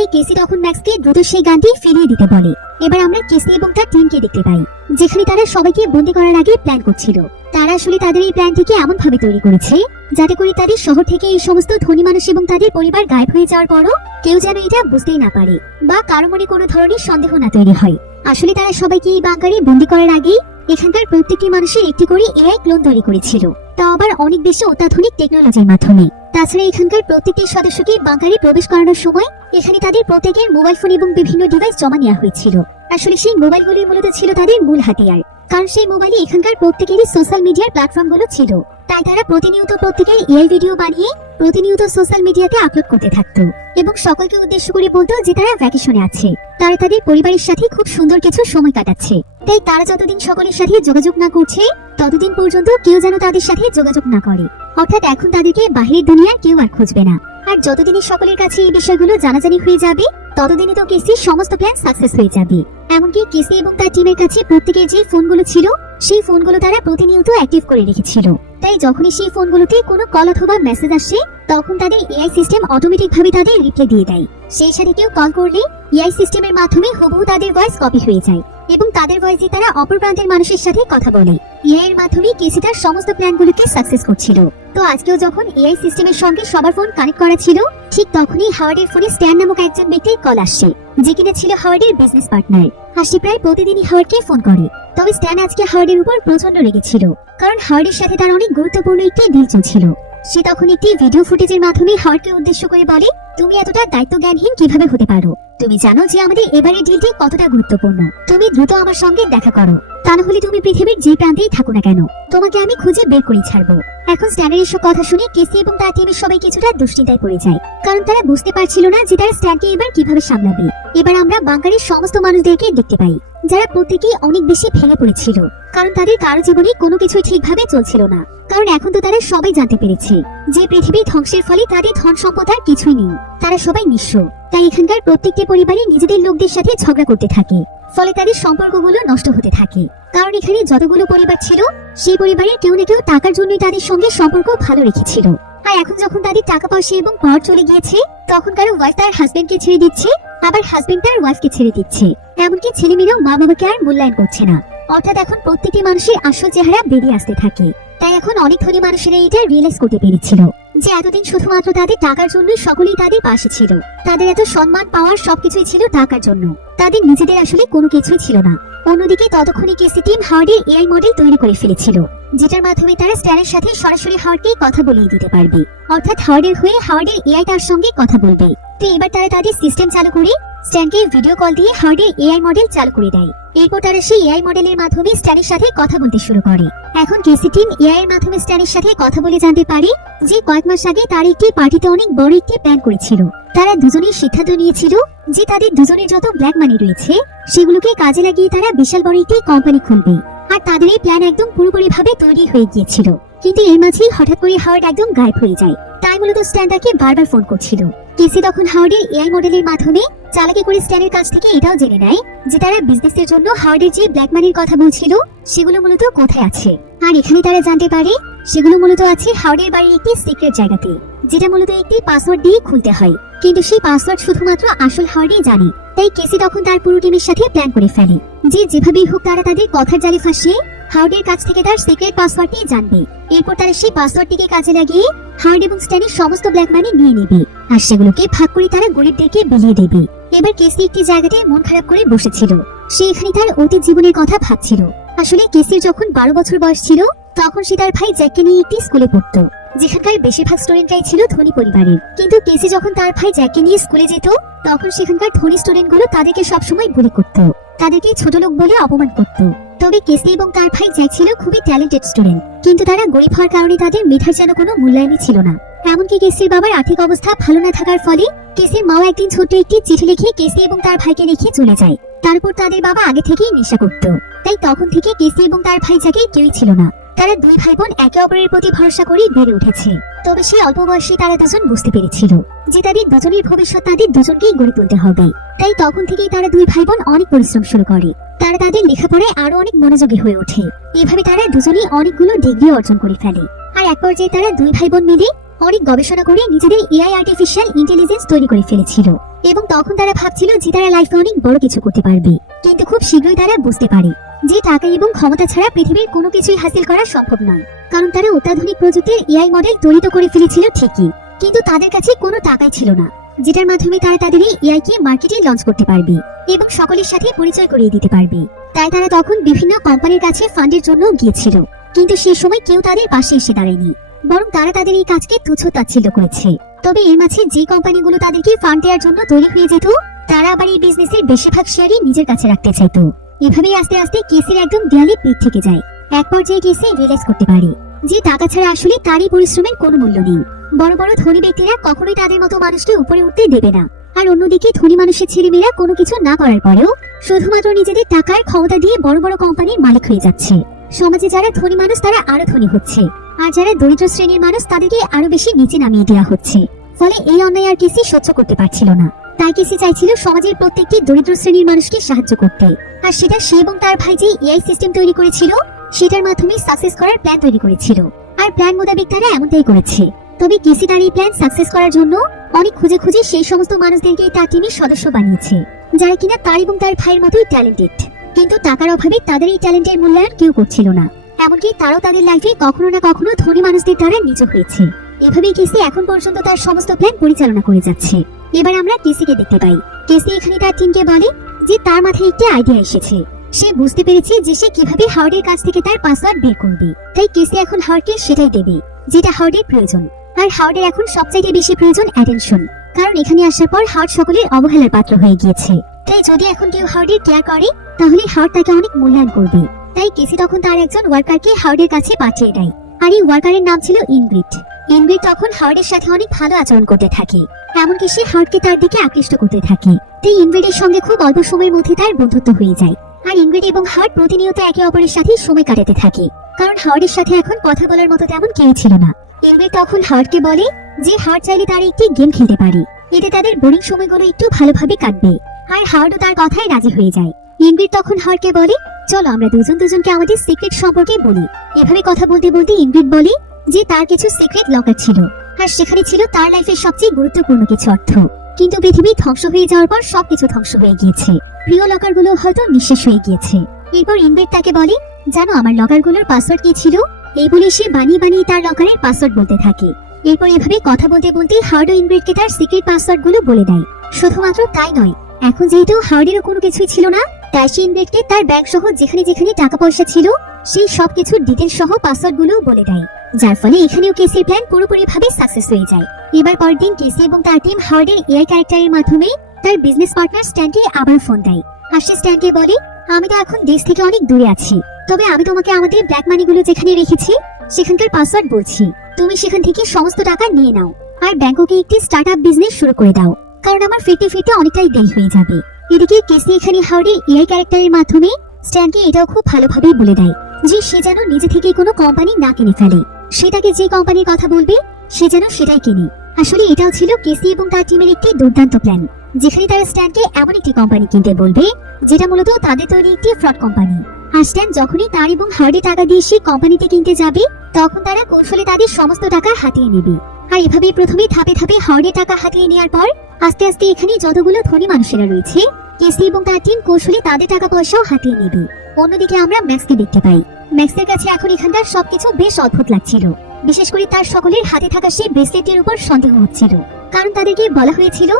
এই কেসি তখন ম্যাক্সকে দ্রুত সেই গানটি ফিরিয়ে দিতে বলে। এবার আমরা কেসি এবং তার টিমকে দেখতে পাই যেখানে তারা সবাইকে বন্দী করার আগে প্ল্যান করছিল। তারা আসলে তাদের এই প্ল্যানটিকে এমন ভাবে তৈরি করেছে যাতে করে তাদের শহর থেকে এই সমস্ত ধনী মানুষ এবং তাদের পরিবার গায়েব হয়ে যাওয়ার পরও কেউ যেন এটা বুঝতেই না পারে বা কারো মনে কোনো ধরনের সন্দেহ না তৈরি হয়। আসলে তারা সবাইকে এই বাংকারে বন্দি করার আগেই এখানকার প্রত্যেকটি মানুষের একটি করে এআই ক্লোন তৈরি করেছিল, তা আবার অনেক বেশি অত্যাধুনিক টেকনোলজির মাধ্যমে। তাছাড়া এখানকার প্রত্যেকটি সদস্যকে বাংকারে প্রবেশ করানোর সময় এখানে তাদের প্রত্যেকের মোবাইল ফোন এবং বিভিন্ন ডিভাইস জমা নেওয়া হয়েছিল। আসলে সেই মোবাইলগুলি মূলত ছিল তাদের মূল হাতিয়ার, কারণ সেই মোবাইলে এখানকার প্রত্যেকেরই সোশ্যাল মিডিয়ার প্ল্যাটফর্মগুলো ছিল। তাই তারা প্রতিনিয়ত প্রত্যেকের এআই ভিডিও বানিয়ে প্রতিনিয়ত সোশ্যাল মিডিয়াতে আপলোড করতে থাকতো এবং সকলকে উদ্দেশ্য করে বলতো যে তারা ভ্যাকেশনে আছে, তারা তাদের পরিবারের সাথে খুব সুন্দর কিছু সময় কাটাচ্ছে। তাই তারা যতদিন সকলের সাথে যোগাযোগ না করছে ততদিন পর্যন্ত কেউ যেন তাদের সাথে যোগাযোগ না করে, অর্থাৎ এখন তাদেরকে বাহিরের দুনিয়ার কেউ আর খুঁজবে না। আর যতদিনই সকলের কাছে এই বিষয়গুলো জানাজানি হয়ে যাবে ততদিনই তো কেসির সমস্ত প্ল্যান সাকসেস হয়ে যাবে। এমনকি কেসি এবং তার টিমের কাছে প্রত্যেকের যে ফোনগুলো ছিল সেই ফোনগুলো তারা প্রতিনিয়ত অ্যাক্টিভ করে রেখেছিল। তাই যখনই সেই ফোনগুলোতে কোনো কল অথবা মেসেজ আসে তখন তাদের এআই সিস্টেম অটোমেটিক ভাবে তাদের রিপ্লাই দিয়ে দেয়। সেই সাথে কেউ কল করলে এআই সিস্টেমের মাধ্যমে হুবহু তাদের ভয়েস কপি হয়ে যায় এবং তাদের ভয়েসে তারা অপর প্রান্তের মানুষের সাথে কথা বলে। এআই এর মাধ্যমে কেসি তার সমস্ত প্ল্যানগুলোকে সাকসেস করছিল। তো আজকেও যখন এআই সিস্টেমের সঙ্গে সবার ফোন কানেক্ট করা ছিল ঠিক তখনই হাওয়ার্ডের ফোনে স্ট্যান নামক একজন ব্যক্তির কল আসছে, যে কিনা ছিল হাওয়ার্ডের বিজনেস পার্টনার। আর সে প্রায় প্রতিদিনই হাওয়ার্ডকে ফোন করে। তবে স্ট্যান আজকে হাওয়ার্ডের উপর প্রচন্ড রেগেছিল, কারণ হাওয়ার্ডের সাথে তার অনেক গুরুত্বপূর্ণ একটি ডিল চলছিল। সে তখন একটি ভিডিও ফুটেজের মাধ্যমে হাওয়ার্ডকে উদ্দেশ্য করে বলে, তুমি এতটা দায়িত্ব জ্ঞানহীন কিভাবে হতে পারো? তুমি জানো যে আমাদের এবারের ডিলটি কতটা গুরুত্বপূর্ণ। তুমি দ্রুত আমার সঙ্গে দেখা করো, তা না হলে তুমি পৃথিবীর যে প্রান্তেই থাকো না কেন তোমাকে আমি খুঁজে বের করে ছাড়বো। এখন স্ট্যানের এসব কথা শুনে কেসি এবং তার টিমের সবাই কিছুটা দুশ্চিন্তায় পড়ে যায়, কারণ তারা বুঝতে পারছিল না যে তারা স্ট্যানকে এবার কিভাবে সামলাবে। এবার আমরা বাংকারের সমস্ত মানুষদেরকে দেখতে পাই যারা প্রত্যেকেই অনেক বেশি ভেঙে পড়েছিল, কারণ তাদের কারো জীবনে কোনো কিছু ঠিকভাবে চলছিল না। কারণ এখন তো তারা সবাই জানতে পেরেছে যে পৃথিবী ধ্বংসের ফলে তাদের ধন সম্পদ আর কিছুই নেই, তারা সবাই নিঃস্ব। তাই এখানকার প্রত্যেকটি পরিবারে নিজেদের লোকদের সাথে ঝগড়া করতে থাকে, ফলে তাদের সম্পর্কগুলো নষ্ট হতে থাকে। কারণ এখানে যতগুলো পরিবার ছিল সেই পরিবারের কেউ না কেউ টাকার জন্যই তাদের সঙ্গে সম্পর্ক ভালো রেখেছিল। আর এখন যখন তাদের টাকা পয়সা এবং পাওয়ার চলে গিয়েছে তখন কারো ওয়াইফ তার হাজবেন্ডকে ছেড়ে দিচ্ছে, আবার হাজবেন্ড তার ওয়াইফকে ছেড়ে দিচ্ছে। এমনকি ছেলেমেয়েরাও মা বাবাকে আর মূল্যায়ন করছে না, অর্থাৎ এখন প্রত্যেকটি মানুষের আসল চেহারা বেরিয়ে আসতে থাকে। তাই এখন অনেক ধনী মানুষেরা এটা রিয়েলাইজ করতে পেরেছিল যে এতদিন শুধুমাত্র তাদের টাকার জন্যই সকলেই তাদের পাশে ছিল, তাদের এত সম্মান পাওয়ার সবকিছুই ছিল টাকার জন্য, তাদের নিজেদের আসলে কোনো কিছুই ছিল না। অন্যদিকে ততক্ষণে কেসি টিম হাওয়ার্ডের এআই মডেল তৈরি করে ফেলেছিল, যেটার মাধ্যমে তারা স্ট্যানের সাথে সরাসরি হাওয়ার্ডকে কথা বলিয়ে দিতে পারবে, অর্থাৎ হাওয়ার্ডের হয়ে হাওয়ার্ডের এআই তার সঙ্গে কথা বলবে। তো এবার তারা তাদের সিস্টেম চালু করে স্ট্যানকে ভিডিও কল দিয়ে হাওয়ার্ডের এআই মডেল চালু করে দেয়। এরপর তারা সেই এআই মডেলের মাধ্যমে স্ট্যানের সাথে কথা বলতে শুরু করে। এখন কেসি টিম এআই এর মাধ্যমে স্ট্যানের সাথে কথা বলে জানতে পারে যে কয়েক মাস আগে তার একটি পার্টিতে অনেক বড় একটি প্ল্যান করেছিল। তারা দুজনেই সিদ্ধান্ত নিয়েছিল যে তাদের দুজনের যত ব্ল্যাক মানি রয়েছে সেগুলোকে কাজে লাগিয়ে তারা বিশাল বড় একটি কোম্পানি খুলবে। আর তাদের এই প্ল্যান একদম পুরোপুরিভাবে তৈরি হয়ে গিয়েছিল, কিন্তু এর মাঝেই হঠাৎ করে হাওয়ার্ড একদম গায়েব হয়ে যায়। তাই মূলত স্ট্যান তাকে বারবার ফোন করছিল। কেসি তখন হাওয়ার্ডের এআই মডেলের মাধ্যমে চালাকি করে স্ট্যানের কাছ থেকে এটাও জেনে নেয় যে তারা বিজনেসের জন্য হাওয়ার্ডের যে ব্ল্যাক মানির কথা বলছিল সেগুলো মূলত কোথায় আছে। আর এখানে তারা জানতে পারে সেগুলো মূলত আছে হাওয়ার্ডের বাড়ির একটি সিক্রেট জায়গাতে, যেটা মূলত একটি পাসওয়ার্ড দিয়ে খুলতে হয়, কিন্তু সেই পাসওয়ার্ড শুধুমাত্র আসল হাওয়ার্ডই জানে। তাই কেসি তখন তার পুরো টিমের সাথে প্ল্যান করে ফেলে যে যেভাবেই হোক তারা তাদের কথার জালে ফাঁসিয়ে হাওয়ার্ডের কাছ থেকে তার সিক্রেট পাসওয়ার্ডটি জানবে। এরপর তারা সেই পাসওয়ার্ডটিকে কাজে লাগিয়ে হাওয়ার্ড এবং স্ট্যানের সমস্ত ব্ল্যাক মানি নিয়ে নেবে, আর সেগুলোকে ভাগ করে তারা গরিবদেরকে বিলিয়ে দেবে। এবার কেসি একটি জায়গাতে মন খারাপ করে বসেছিল, সে এখানে তার অতীত জীবনের কথা ভাবছিল। আসলে কেসির যখন 12 বছর বয়স ছিল তখন সে তার ভাই জ্যাককে নিয়ে একটি স্কুলে পড়তো, যেখানকার বেশিরভাগ স্টুডেন্টরাই ছিল ধনী পরিবারের। কিন্তু কেসি যখন তার ভাই জ্যাককে নিয়ে স্কুলে যেত তখন সেখানকার ধনী স্টুডেন্টগুলো তাদেরকে সবসময় বুলি করত, তাদেরকে ছোট লোক বলে অপমান করত। তবে কেসি এবং তার ভাই জ্যাক ছিল খুবই ট্যালেন্টেড স্টুডেন্ট, কিন্তু তারা গরিব হওয়ার কারণে তাদের মেধার যেন কোনো মূল্যায়নই ছিল না। এমনকি কেসির বাবার আর্থিক অবস্থা ভালো না থাকার ফলে কেসির মাও একদিন ছোট্ট একটি চিঠি লিখে কেসি এবং তার ভাইকে লিখে চলে যায়। তারপর তাদের বাবা আগে থেকেই নেশা করত, তাই তখন থেকে কেসি এবং তার ভাই জ্যাকে কেউই ছিল না। তারা দুই ভাই বোন একে অপরের প্রতি ভরসা করে বেড়ে উঠেছে। তবে সেই অল্প বয়সে তারা দুজন বুঝতে পেরেছিল যে তাদের দুজনের ভবিষ্যৎ তাদের দুজনকেই গড়ে তুলতে হবে। তাই তখন থেকেই তারা দুই ভাই বোন অনেক পরিশ্রম শুরু করে। তারা তাদের লেখাপড়ায় আরো অনেক মনোযোগী হয়ে ওঠে। এভাবে তারা দুজনেই অনেকগুলো ডিগ্রি অর্জন করে ফেলে। আর এক পর্যায়ে তারা দুই ভাই বোন মিলে অনেক গবেষণা করে নিজেদের এআই আর্টিফিশিয়াল ইন্টেলিজেন্স তৈরি করে ফেলেছিল। এবং তখন তারা ভাবছিল যে তারা লাইফে অনেক বড় কিছু করতে পারবে। কিন্তু খুব শীঘ্রই তারা বুঝতে পারে যে টাকা এবং ক্ষমতা ছাড়া পৃথিবীর কোনো কিছুই হাসিল করা সম্ভব নয়। কারণ তারা অত্যাধুনিক প্রযুক্তির এআই মডেল তৈরি তো করে ফেলেছিল ঠিকই, কিন্তু তাদের কাছে কোনো টাকাই ছিল না। যেটার মাধ্যমে তারা তাদের এই এআই কে মার্কেটে লঞ্চ করতে পারবে এবং সকলের সাথে পরিচয় করিয়ে দিতে পারবে। তাই তারা তখন বিভিন্ন কোম্পানির কাছে ফান্ডের জন্য গিয়েছিল, কিন্তু সেই সময় কেউ তাদের পাশে এসে দাঁড়ায়নি, বরং তারা তাদের এই কাজকে তুচ্ছ তাচ্ছিল্য করেছে। তবে এর মাঝে যে কোম্পানিগুলো তাদেরকে ফান্ড দেওয়ার জন্য তৈরি হয়ে যেত, তারা আবার এই বিজনেসের বেশিরভাগ শেয়ারই নিজের কাছে রাখতে চাইতো। এভাবেই আস্তে আস্তে কেসির একদম দেয়ালে পিঠ থেকে যায়। এক পর্যায়ে কেসি রিয়েলাইজ করতে পারে যে টাকা ছাড়া আসলে তারই পরিশ্রমের কোনো মূল্য নেই। বড় বড় ধনী ব্যক্তিরা কখনোই তাদের মতো মানুষকে উপরে উঠতে দেবে না। আর অন্যদিকে ধনী মানুষের ছেলেমেয়েরা কোনো কিছু না করার পরেও শুধুমাত্র নিজেদের টাকার ক্ষমতা দিয়ে বড় বড় কোম্পানির মালিক হয়ে যাচ্ছে। সমাজে যারা ধনী মানুষ তারা আরো ধনী হচ্ছে, আর যারা দরিদ্র শ্রেণীর মানুষ তাদেরকে আরো বেশি নিচে নামিয়ে দেওয়া হচ্ছে। ফলে এই অন্যায় আর কেসি সহ্য করতে পারছিল না। তাই কেসি চাইছিল সমাজের প্রত্যেকটি দরিদ্র শ্রেণীর মানুষকে সাহায্য করতে। আর সেটা সে এবং তার ভাই যে এআই সিস্টেম তৈরি করেছিল সেটার মাধ্যমে সাকসেস করার প্ল্যান তৈরি করেছিল। আর প্ল্যান মোতাবেক তারা এমনটাই করেছে। তবে কেসি তার এই প্ল্যান সাকসেস করার জন্য অনেক খুঁজে খুঁজে সেই সমস্ত মানুষদেরকে তার টিমের সদস্য বানিয়েছে, যারা কিনা তার এবং তার ভাইয়ের মতোই ট্যালেন্টেড। কিন্তু টাকার অভাবে তাদের এই ট্যালেন্টের মূল্যায়ন কেউ করছিল না। এমনকি তারাও তাদের লাইফে কখনো না কখনো ধনী মানুষদের দ্বারা নিচ হয়েছে। এভাবেই কেসি এখন পর্যন্ত তার সমস্ত প্ল্যান পরিচালনা করে যাচ্ছে। এবার আমরা কেসিকে দেখতে পাই। কেসি এখানে তার টিমকে বলে যে তার মাথায় একটি আইডিয়া এসেছে। সে বুঝতে পেরেছে যে সে কিভাবে হার্ডের কাছ থেকে তার পাসওয়ার্ড বের করবে। তাই কেসি এখন হার্ডকে সেটাই দেবে যেটা হার্ডের প্রয়োজন। আর হার্ডের এখন সবচাইতে বেশি প্রয়োজন অ্যাটেনশন, কারণ এখানে আসার পর হার্ড সকলের অবহেলার পাত্র হয়ে গিয়েছে। তাই যদি এখন কেউ হার্ডের কেয়ার করে তাহলে হার্ড তাকে অনেক মূল্যায়ন করবে। তাই কেসি তখন তার একজন ওয়ার্কারকে হার্ডের কাছে পাঠিয়ে দেয়। আর এই ওয়ার্কারের নাম ছিল ইনগ্রিড। ইনগ্রিড তখন হার্ডের সাথে অনেক ভালো আচরণ করতে থাকে, এমনকি সে হার্ডকে তার দিকে আকৃষ্ট করতে থাকে। তাই ইনগ্রিডের সঙ্গে খুব অল্প সময়ের মধ্যে তার বন্ধুত্ব হয়ে যায়। আর ইনগ্রিড এবং হার্ড প্রতিনিয়ত একে অপরের সাথে সময় কাটাতে থাকে, কারণ হার্ডের সাথে এখন কথা বলার মতো তেমন কেউ ছিল না। ইনগ্রিড তখন হার্ডকে বলে যে হার্ড চাইলে তার একটি গেম খেলতে পারে, এতে তাদের বোরিং সময়গুলো একটু ভালোভাবে কাটবে। আর হার্ডও তার কথায় রাজি হয়ে যায়। ইনগ্রিড তখন হার্ডকে বলে চলো আমরা দুজনকে আমাদের সিক্রেট সম্পর্কে বলি। এভাবে কথা বলতে বলতে ইনগ্রিড বলে যে তার কিছু সিক্রেট লকার ছিল, আর সেখানে ছিল তার লাইফের সবচেয়ে গুরুত্বপূর্ণ কিছু অর্থ। কিন্তু পৃথিবী ধ্বংস হয়ে যাওয়ার পর সবকিছু ধ্বংস হয়ে গিয়েছে। প্রিয় লকারগুলো হয়তো নিঃশেষ হয়ে গিয়েছে। এরপর ইনগ্রিড তাকে বলে জানো আমার লকারগুলোর পাসওয়ার্ড কি ছিল? এই বলে সে বানিয়ে বানিয়ে তার লকারের পাসওয়ার্ড বলতে থাকে। এরপর এভাবে কথা বলতে বলতে হার্ড ও ইনগ্রিডকে তার সিক্রেট পাসওয়ার্ড গুলো বলে দেয়। শুধুমাত্র তাই নয়, এখন যেহেতু হার্ডেরও কোনো কিছুই ছিল না, তাই সে ইনগ্রিডকে তার ব্যাংক সহ যেখানে যেখানে টাকা পয়সা ছিল সেই সবকিছুর ডিটেলস সহ পাসওয়ার্ড গুলো বলে দেয়, যার ফলে এখানেও কেসির প্ল্যান পুরোপুরি ভাবে সাকসেস হয়ে যায়। এবার পরের দিন কেসি এবং তার টিম হার্ডের এআই ক্যারেক্টারের মাধ্যমে তার বিজনেস পার্টনার স্ট্যানকে আবার ফোন দেয়। আর সে স্ট্যানকে বলে আমি তো এখন দেশ থেকে অনেক দূরে আছি, তবে আমি তোমাকে আমাদের ব্ল্যাক মানি গুলো যেখানে রেখেছি সেখানকার পাসওয়ার্ড বলছি, তুমি সেখান থেকে সমস্ত টাকা নিয়ে নাও আর ব্যাংককে একটি স্টার্টআপ বিজনেস শুরু করে দাও, কারণ আমার ফিরতে ফিরতে অনেকটাই দেরি হয়ে যাবে। এদিকে কেসি এখানে হার্ডের এআই ক্যারেক্টারের মাধ্যমে স্ট্যানকে এটাও খুব ভালোভাবে বলে দেয় যে সে যেন নিজে থেকে কোনো কোম্পানি না কিনে ফেলে, সেটাকে যে কোম্পানির কথা বলবে সে যেন সেটাই কিনে। আসলে এটাও ছিল কেসি এবং তার টিমের একটি দুর্দান্ত প্ল্যান, যেখানে তারা স্ট্যানকে এমন একটি কোম্পানি কিনতে বলবে যেটা মূলত তাদের তৈরি একটি ফ্রড কোম্পানি। আর স্ট্যান যখনই তার এবং হার্ডে টাকা দিয়ে সেই কোম্পানিতে কিনতে যাবে তখন তারা কৌশলে তাদের সমস্ত টাকা হাতিয়ে নেবে। আর এভাবে প্রথমে ধাপে ধাপে হার্ডে টাকা হাতিয়ে নেওয়ার পর আস্তে আস্তে এখানে যতগুলো ধনী মানুষেরা রয়েছে কেসি এবং তার টিম কৌশলে তাদের টাকা পয়সাও হাতিয়ে নেবে। অন্যদিকে আমরা ম্যাক্সকে দেখতে পাই। ম্যাক্সের কাছে এখন এখানকার সবকিছু বেশ অদ্ভুত লাগছিল, বিশেষ করে তার সকলের হাতে থাকা সেই ব্রেসলেটের উপর সন্দেহ হচ্ছিল, কারণ তাদেরকে বলা হয়েছিল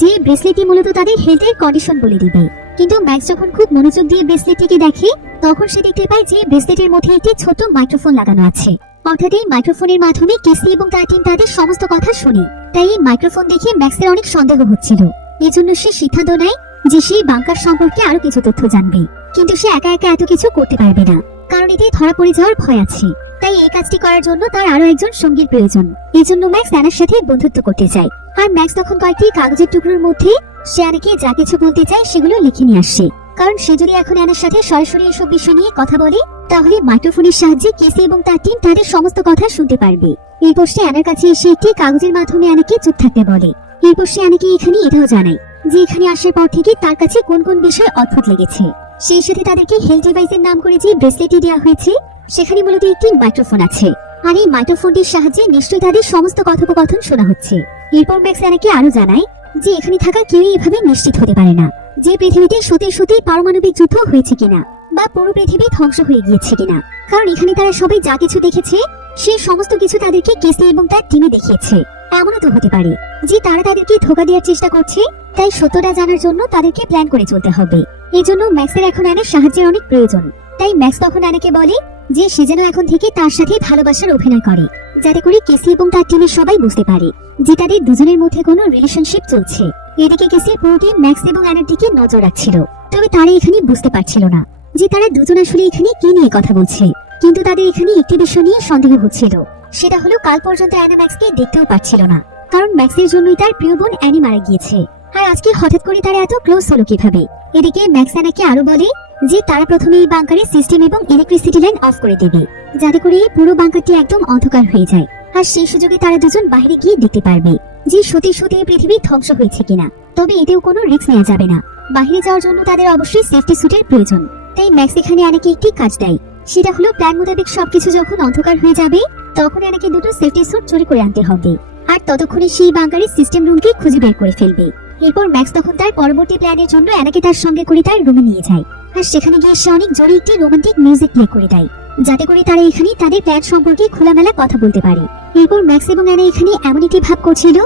যে ব্রেসলেটটি মূলত তাদের হেলথের কন্ডিশন বলে দিবে। কিন্তু ম্যাক্স যখন খুব মনোযোগ দিয়ে ব্রেসলেটটিকে দেখে তখন সে দেখতে পায় যে ব্রেসলেটের মধ্যে একটি ছোট মাইক্রোফোন লাগানো আছে, অর্থাৎ এই মাইক্রোফোনের মাধ্যমে কেসি এবং তার টিম তাদের সমস্ত কথা শুনে। তাই এই মাইক্রোফোন দেখে ম্যাক্সের অনেক সন্দেহ হচ্ছিল। এজন্য সে সিদ্ধান্ত নেয় যে সেই বাংকার সম্পর্কে আরো কিছু তথ্য জানবে, কিন্তু সে একা একা এত কিছু করতে পারবে না, কারণ এতে ধরা পড়ে যাওয়ার ভয় আছে। তাই এই কাজটি করার জন্য তার আরো একজন সঙ্গীর প্রয়োজন। এজন্য ম্যাক্স অ্যানার সাথে বন্ধুত্ব করতে চায়। আর ম্যাক্স তখন কয়েকটি কাগজের টুকরোর মধ্যে সে অ্যানাকে যা কিছু বলতে চায় সেগুলো লিখে নিয়ে আসে, কারণ সে যদি এখন অ্যানার সাথে সরাসরি এসব বিষয় নিয়ে কথা বলে তাহলে মাইক্রোফোনের সাহায্যে কেসি এবং তার টিম তাদের সমস্ত কথা শুনতে পারবে। এরপর সে অ্যানার কাছে এসে একটি কাগজের মাধ্যমে অ্যানাকে চুপ থাকতে বলে। এরপর সে অ্যানাকে এখানে এটাও জানায় যে এখানে আসার পর থেকে তার কাছে কোন কোন বিষয় অদ্ভুত লেগেছে। সেই সাথে তাদেরকে হেলথ ডিভাইসের নাম করে যে ব্রেসলেটটি দেওয়া হয়েছে সেখানে মূলত একটি মাইক্রোফোন আছে, আর এই মাইক্রোফোনটির সাহায্যে নিশ্চয়ই তাদের সমস্ত কথোপকথন শোনা হচ্ছে। এরপর ম্যাক্স অ্যানাকে আরো জানায় যে এখানে থাকা কেউই এভাবে নিশ্চিত হতে পারে না যে পৃথিবীতে সত্যি সত্যি পারমাণবিক যুদ্ধ হয়েছে কিনা বা পুরো পৃথিবী ধ্বংস হয়ে গিয়েছে কিনা, কারণ এখানে তারা সবাই যা কিছু দেখেছে সেই সমস্ত কিছু তাদেরকে কেসি এবং তার টিমে দেখিয়েছে। এমনও তো হতে পারে যে তারা তাদেরকে ধোঁকা দেওয়ার চেষ্টা করছে, তাই সত্যটা জানার জন্য তাদেরকে প্ল্যান করে চলতে হবে। এই জন্য ম্যাক্সের এখন অ্যানার সাহায্যের অনেক প্রয়োজন। তাই ম্যাক্স তখন অ্যানাকে বলে যে সে যেন এখন থেকে তার সাথে ভালোবাসার অভিনয় করে, যাতে করে কেসি এবং তার টিমের সবাই বুঝতে পারে যে তাদের দুজনের মধ্যে কোনো রিলেশনশিপ চলছে। এদিকে কেসির পুরো টিম ম্যাক্স এবং অ্যানার দিকে নজর রাখছিল, তবে তারা এখানে বুঝতে পারছিল না যে তারা দুজন আসলে এখানে কি নিয়ে কথা বলছে। কিন্তু তাদের এখানে একটি বিষয় নিয়ে সন্দেহ হচ্ছিল, সেটা হলো কাল পর্যন্ত অ্যানা ম্যাক্সকে দেখতেও পাচ্ছিল না, কারণ ম্যাক্সের জন্যই তার প্রিয় বোন অ্যানি মারা গিয়েছে। আর আজকে হঠাৎ করে তারা এত ক্লোজ হলো কিভাবে? এদিকে ম্যাক্স অ্যানাকে আরো বলে যে তারা প্রথমে এই বাংকারের সিস্টেম এবং ইলেকট্রিসিটি লাইন অফ করে দেবে, যাতে করে এই পুরো বাংকারটি একদম অন্ধকার হয়ে যায়। আর সেই সুযোগে তারা দুজন বাইরে গিয়ে দেখতে পারবে যে সত্যি সত্যি এই পৃথিবী ধ্বংস হয়েছে কিনা। তবে এতেও কোনো রিস্ক নেওয়া যাবে না, বাইরে যাওয়ার জন্য তাদের অবশ্যই সেফটি স্যুটের প্রয়োজন। তাই ম্যাক্স এখানে অ্যানাকে একটি কাজ দেয়, সেটা হলো প্ল্যান মোতাবেক সবকিছু যখন অন্ধকার হয়ে যাবে তখন অ্যানাকে দুটো সেফটি স্যুট চুরি করে আনতে হবে, আর ততক্ষণে সেই বাংকারের সিস্টেম রুমকে খুঁজে বের করে ফেলবে। এরপর ম্যাক্স তখন তার পরবর্তী প্ল্যানের জন্য অ্যানাকে তার সঙ্গে করে তার রুমে নিয়ে যায়, আর সেখানে গিয়ে সে অনেক জোরে একটি রোমান্টিক মিউজিক প্লে করে দেয়, যাতে করে তারা এখানে তাদের প্ল্যান সম্পর্কে খোলামেলা কথা বলতে পারে। এরপর ম্যাক্স এবং অ্যানা এখানে এমন একটি ভাব করছিল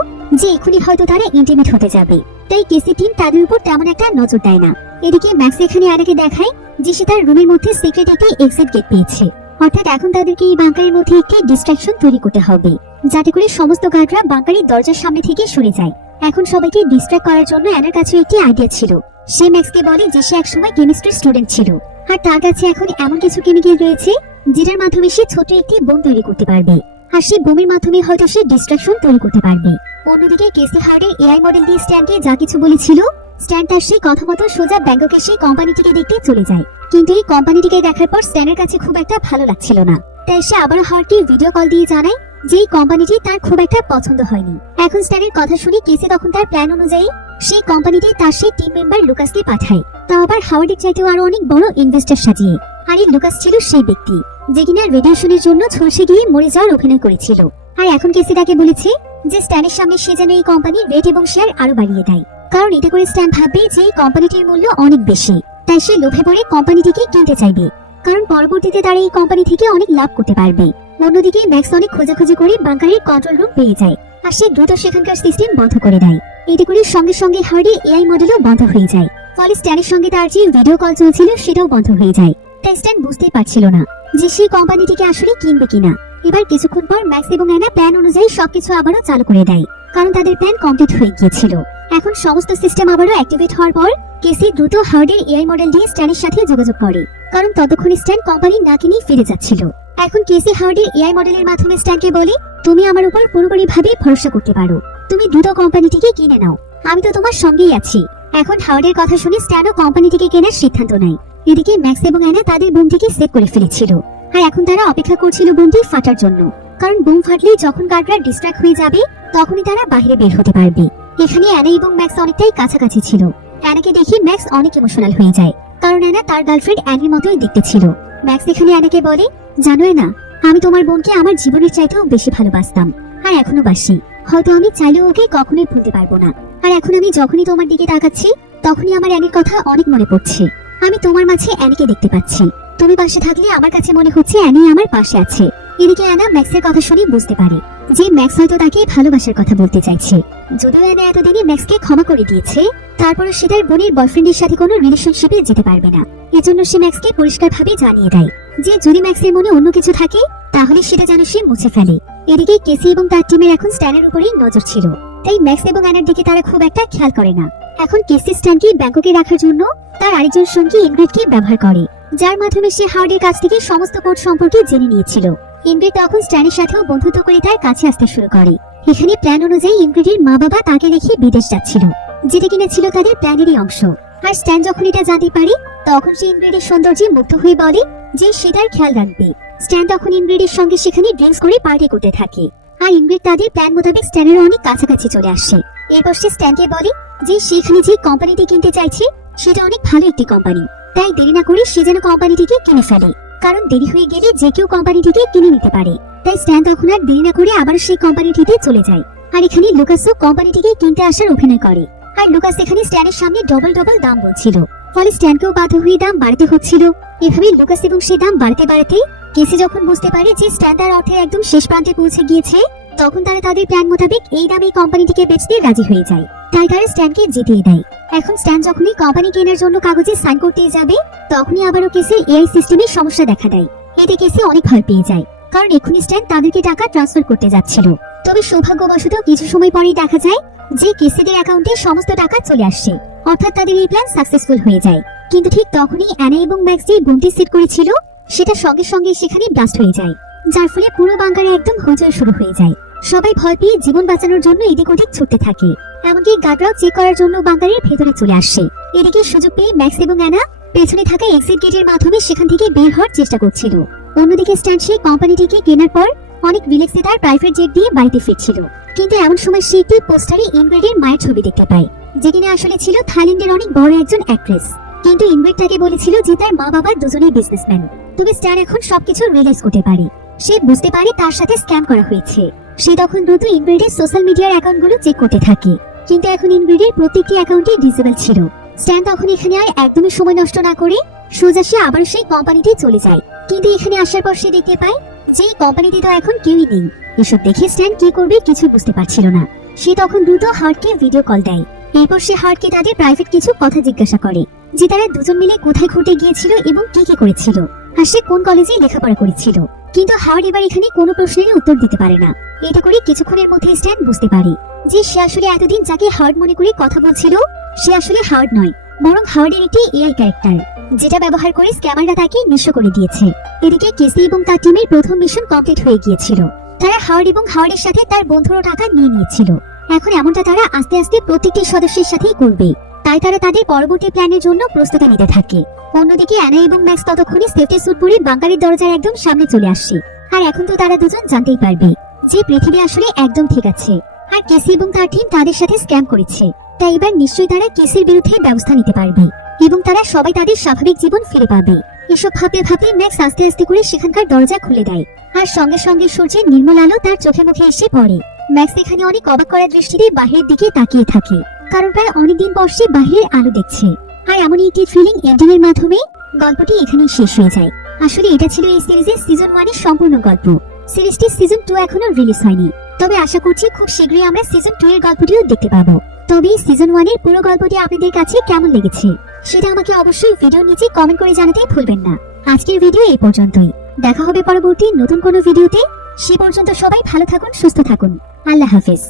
যে এখনই হয়তো তারা ইন্টিমেট হতে যাবে, তাই কেসি টিম তাদের উপর তেমন একটা নজর দেয় না। এদিকে ম্যাক্স এখানে অ্যানাকে দেখায় যে সে তার রুমের মধ্যে সিক্রেট একটি এক্সিট গেট পেয়েছে, অর্থাৎ এখন তাদেরকে এই বাংকারের মধ্যে একটি ডিস্ট্রাকশন তৈরি করতে হবে, যাতে করে সমস্ত গার্ডরা বাংকারের দরজার সামনে থেকে সরে যায়। এখন সবাইকে ডিস্ট্রাক্ট করার জন্য অ্যানার কাছে একটি আইডিয়া ছিল। সে ম্যাক্সকে বলে যে সে একসময় কেমিস্ট্রি স্টুডেন্ট ছিল, আর তার কাছে এখন এমন কিছু কেমিক্যাল রয়েছে যেটার মাধ্যমে সে ছোট একটি বোম তৈরি করতে পারবে, আর সেই বোমের মাধ্যমে হয়তো সে ডিস্ট্রাকশন তৈরি করতে পারবে। অন্যদিকে কেসি হার্ডের এআই মডেল দিয়ে স্ট্যানকে যা কিছু বলেছিল, স্ট্যান তার সেই কথা মতো সোজা ব্যাংককের সেই কোম্পানিটিকে দেখতে চলে যায়। কিন্তু এই কোম্পানিটিকে দেখার পর স্ট্যানের কাছে খুব একটা ভালো লাগছিল না, তাই সে আবার হার্ডকে ভিডিও কল দিয়ে জানায় যে এই কোম্পানিটি তার খুব একটা পছন্দ হয়নি। এখন স্ট্যানের কথা শুনে কেসি তখন তার প্ল্যান অনুযায়ী সেই কোম্পানিটি তার সেই টিম মেম্বার লুকাসকে পাঠায়, তাও আবার হাওয়ার্ডের চাইতেও আরো অনেক বড় ইনভেস্টর সাজিয়ে। আর এই লুকাস ছিল সেই ব্যক্তি যে কিনা রেডিয়েশনের জন্য ঝলসে গিয়ে মরে যাওয়ার অভিনয় করেছিল। আর এখন কেসি তাকে বলেছে যে স্ট্যানের সামনে সে যেন এই কোম্পানির রেট এবং শেয়ার আরো বাড়িয়ে দেয়, কারণ এতে করে স্ট্যান ভাববে যে এই কোম্পানিটির মূল্য অনেক বেশি, তাই সে লোভে পড়ে কোম্পানিটিকে কিনতে চাইবে, কারণ পরবর্তীতে তারা এই কোম্পানি থেকে অনেক লাভ করতে পারবে। অন্যদিকে ম্যাক্স অনেক খোঁজাখুঁজি করে বাংকারের কন্ট্রোল রুম পেয়ে যায়, আর সে দ্রুত সেখানকার সিস্টেম বন্ধ করে দেয়। এতে করে সঙ্গে সঙ্গে হার্ডের এআই মডেলও বন্ধ হয়ে যায়, ফলে স্ট্যানের সঙ্গে তার যে ভিডিও কল চলছিল সেটাও বন্ধ হয়ে যায়। তাই স্ট্যান বুঝতেই পারছিল না যে সেই কোম্পানিটিকে আসলে কিনবে কিনা। এবার কিছুক্ষণ পর ম্যাক্স এবং অ্যানা প্ল্যান অনুযায়ী সবকিছু আবারও চালু করে দেয়, কারণ তাদের প্ল্যান কমপ্লিট হয়ে গিয়েছিল। এখন সমস্ত সিস্টেম আবারও অ্যাক্টিভেট হওয়ার পর কেসি দ্রুত হার্ডের এআই মডেল দিয়ে স্ট্যানের সাথে যোগাযোগ করে, কারণ ততক্ষণ স্ট্যান কোম্পানি না কিনেই ফিরে যাচ্ছিল। এখন কেসি হার্ডের এআই মডেলের মাধ্যমে স্ট্যানকে বলে, তুমি আমার উপর পুরোপুরিভাবে ভরসা করতে পারো, তুমি দ্রুত কোম্পানিটিকে কিনে নাও, আমি তো তোমার সঙ্গেই আছি। এখন হার্ডের কথা শুনে স্ট্যানও কোম্পানিটিকে কেনার সিদ্ধান্ত নেয়। এদিকে ম্যাক্স এবং অ্যানা তাদের বোমটিকে সেভ করে ফেলেছিল, আর এখন তারা অপেক্ষা করছিল বোমটি ফাটার জন্য, কারণ বোম ফাটলেই যখন গার্ডরা ডিস্ট্রাক্ট হয়ে যাবে তখনই তারা বাইরে বের হতে পারবে। এখানে অ্যানা এবং ম্যাক্স অনেকটাই কাছাকাছি ছিল। অ্যানাকে দেখে ম্যাক্স অনেক ইমোশনাল হয়ে যায়, কারণ অ্যানা তার গার্লফ্রেন্ড অ্যানির মতোই দেখতে ছিল। ম্যাক্স এখানে অ্যানাকে বলে, জানো না, আমি তোমার বোনকে আমার জীবনের চাইতেও বেশি ভালোবাসতাম, আর এখনো বাসি। হয়তো আমি চাইলেও ওকে কখনোই ভুলতে পারবো না। আর এখন আমি যখনই তোমার দিকে তাকাচ্ছি তখনই আমার অ্যানির কথা অনেক মনে পড়ছে। আমি তোমার মাঝে অ্যানিকে দেখতে পাচ্ছি, তুমি পাশে থাকলে আমার কাছে মনে হচ্ছে অ্যানি আমার পাশে আছে। এদিকে অ্যানা ম্যাক্সের কথা শুনে বুঝতে পারে যে ম্যাক্স হয়তো তাকে ভালোবাসার কথা বলতে চাইছে। যদিও অ্যানা এতদিনে ম্যাক্সকে ক্ষমা করে দিয়েছে, তারপরও সে তার বোনের বয়ফ্রেন্ডের সাথে কোনো রিলেশনশিপে যেতে পারবে না। এজন্য সে ম্যাক্সকে পরিষ্কারভাবে জানিয়ে দেয় যে যদি ম্যাক্সের মনে অন্য কিছু থাকে তাহলে সেটা যেন সে মুছে ফেলে। এদিকে কেসি এবং তার টিমের এখন স্ট্যানের উপরেই নজর ছিল, তাই ম্যাক্স এবং অ্যানার দিকে তারা খুব একটা খেয়াল করে না। এখন কেসি স্ট্যানকে ব্যাংককে রাখার জন্য তার আরেকজন সঙ্গী ইনগ্রিডকে ব্যবহার করে, যার মাধ্যমে সে হার্ডের কাছ থেকে সমস্ত কোড সম্পর্কে জেনে নিয়েছিল। ইনগ্রিড তখন স্ট্যানের সাথেও বন্ধুত্ব করে তার কাছে আসতে শুরু করে। এখানে প্ল্যান অনুযায়ী ইনগ্রিডের মা বাবা তাকে রেখে বিদেশ যাচ্ছিল, যেটা কিনা ছিল তাদের প্ল্যানেরই অংশ। আর স্ট্যান যখন এটা জানতে পারে তখন সে ইনগ্রিডের সৌন্দর্যে মুগ্ধ হয়ে বলে যে সে তার খেয়াল রাখবে। স্ট্যান তখন ইনগ্রিডের সঙ্গে সেখানে ড্রিঙ্কস করে পার্টি করতে থাকে, আর ইনগ্রিড তাদের প্ল্যান মোতাবেক স্ট্যানের অনেক কাছাকাছি চলে আসে। এরপর সে স্ট্যানকে বলে যে সেখানে যে কোম্পানিটি কিনতে চাইছে সেটা অনেক ভালো একটি কোম্পানি, তাই দেরি না করে সে যেন কোম্পানিটিকে কিনে ফেলে, কারণ দেরি হয়ে গেলে যে কেউ কোম্পানিটিকে কিনে নিতে পারে। তাই স্ট্যান তখন আর দেরি না করে আবার সেই কোম্পানিটিতে চলে যায়। আর এখানে লুকাসও কোম্পানিটিকে কিনতে আসার অভিনয় করে, আর লুকাস এখানে স্ট্যানের সামনে ডবল ডবল দাম বলছিল, ফলে স্ট্যানকেও বাধ্য হয়ে দাম বাড়াতে হচ্ছিল। এভাবে লুকাস এবং সেই দাম বাড়তে বাড়তে কেসি যখন বুঝতে পারে যে স্ট্যান তার অর্থের একদম শেষ প্রান্তে পৌঁছে গিয়েছে, তখন তারা তাদের প্ল্যান মোতাবেক এই দামে কোম্পানিটিকে বেচতে রাজি হয়ে যায়। তাই তারা স্ট্যানকে জিতিয়ে দেয়। এখন স্ট্যান যখনই কোম্পানি কেনার জন্য কাগজে সাইন করতে যাবে, তখনই আবারও কেসের এআই সিস্টেমের সমস্যা দেখা দেয়। এতে কেসে অনেক ভয় পেয়ে যায়, কারণ এক্ষুনি স্ট্যান তাদেরকে টাকা ট্রান্সফার করতে যাচ্ছিল। তবে সৌভাগ্যবশত কিছু সময় পরেই দেখা যায় যে কেসিদের অ্যাকাউন্টে সমস্ত টাকা চলে আসছে, অর্থাৎ তাদের এই প্ল্যান সাকসেসফুল হয়ে যায়। কিন্তু ঠিক তখনই অ্যানা এবং ম্যাক্স যে বোমটি সেট করেছিল সেটা সঙ্গে সঙ্গে সেখানে ব্লাস্ট হয়ে যায়, যার ফলে পুরো বাংকারে একদম হইচই শুরু হয়ে যায়। সবাই ভয় পেয়ে জীবন বাঁচানোর জন্য এদিক ওদিক ছুটতে থাকে। এমনকি গার্ডরাও চেক করার জন্য বাংকারের ভেতরে চলে আসে। এদিকে সুযোগ পেয়ে ম্যাক্স এবং অ্যানা পেছনে থাকা এক্সিট গেটের মাধ্যমে সেখান থেকে বের হওয়ার চেষ্টা করছিল। অন্যদিকে স্ট্যান সেই কোম্পানিটিকে কেনার পর অনেক রিল্যাক্সে তার প্রাইভেট জেট দিয়ে বাড়িতে ফিরছিল। কিন্তু এমন সময় সে একটি পোস্টারে ইনগ্রেডের মায়ের ছবি দেখতে পায়, যে কিনা আসলে ছিল থাইল্যান্ডের অনেক বড় একজন অ্যাক্ট্রেস। কিন্তু ইনগ্রেড তাকে বলেছিল যে তার মা বাবা দুজনেই বিজনেসম্যান। তবে স্ট্যান এখন সবকিছু রিয়েলাইজ করতে পারে। সে বুঝতে পারে তার সাথে স্ক্যাম করা হয়েছে। সে তখন দ্রুত ইনগ্রেডের সোশ্যাল মিডিয়ার অ্যাকাউন্টগুলো চেক করতে থাকে, কিন্তু এখন ইনগ্রেডের প্রত্যেকটি অ্যাকাউন্টই ডিসেবল ছিল। স্ট্যান তখন এখানে আর একদমই সময় নষ্ট না করে সোজা সে আবার সেই কোম্পানিতে চলে যায়। কিন্তু এখানে আসার পর সে দেখতে পায় যে এই কোম্পানিতে তো এখন কেউই নেই। এসব দেখে স্ট্যান কি করবে কিছু বুঝতে পারছিল না। সে তখন দ্রুত হার্টকে ভিডিও কল দেয়। এরপর সে হার্টকে তাদের প্রাইভেট কিছু কথা জিজ্ঞাসা করে, যে তারা দুজন মিলে কোথায় ঘুরতে গিয়েছিল এবং কি কি করেছিল, আর সে কোন কলেজে লেখাপড়া করেছিল। কিন্তু হার্ট এবার এখানে কোনো প্রশ্নেরই উত্তর দিতে পারে না। এটা করে কিছুক্ষণের মধ্যে স্ট্যান বুঝতে পারে যে সে আসলে এতদিন যাকে হার্ট মনে করে কথা বলছিল সে আসলে হার্ট নয়, বরং হার্টের একটি এআই ক্যারেক্টার, যেটা ব্যবহার করে স্ক্যামাররা তাকে নিঃস্ব করে দিয়েছে। এদিকে কেসি এবং তার টিমের প্রথম মিশন কমপ্লিট হয়ে গিয়েছিল। তারা হার্ট এবং হার্টের সাথে তার বন্ধুরও টাকা নিয়ে নিয়েছিল। এখন এমনটা তারা আস্তে আস্তে প্রত্যেকটি সদস্যের সাথেই করবে। তাই তারা তাদের পরবর্তী প্ল্যানের জন্য প্রস্তুতি নিতে থাকে। অন্যদিকে অ্যানা এবং ম্যাক্স ততক্ষণে সেফটি স্যুট পরে বাংকারের দরজার একদম সামনে চলে আসছে। আর এখন তো তারা দুজন জানতেই পারবে যে পৃথিবী আসলে একদম ঠিক আছে, আর কেসি এবং তার টিম তাদের সাথে স্ক্যাম করেছে। তাই এবার নিশ্চয়ই তারা কেসের বিরুদ্ধে ব্যবস্থা নিতে পারবে এবং তারা সবাই তাদের স্বাভাবিক জীবন ফিরে পাবে। এসব ভাবতে ভাবতে ম্যাক্স আস্তে আস্তে করে সেখানকার দরজা খুলে দেয়, আর সঙ্গে সঙ্গে সূর্যের নির্মল আলো তার চোখে মুখে এসে পড়ে। ম্যাক্স এখানে অনেক অবাক করা দৃষ্টিতে বাহিরের দিকে তাকিয়ে থাকে, কারণ প্রায় অনেকদিন পর সে বাহিরের আলো দেখছে। আর এমনই একটি থ্রিলিং এন্ডিং এর মাধ্যমে গল্পটি এখানেই শেষ হয়ে যায়। আসলে এটা ছিল এই সিরিজের সিজন 1 এর সম্পূর্ণ গল্প। সিরিজটির সিজন 2 এখনো রিলিজ হয়নি, তবে আশা করছি খুব শীঘ্রই আমরা সিজন 2 এর গল্পটিও দেখতে পাবো। তবে সিজন 1 এর পুরো গল্পটি আপনাদের কাছে কেমন লেগেছে সেটা আমাকে অবশ্যই ভিডিওর নিচে কমেন্ট করে জানাতে ভুলবেন না। আজকের ভিডিও এই পর্যন্তই। দেখা হবে পরবর্তী নতুন কোনো ভিডিওতে। সে পর্যন্ত সবাই ভালো থাকুন, সুস্থ থাকুন। আল্লাহ হাফেজ।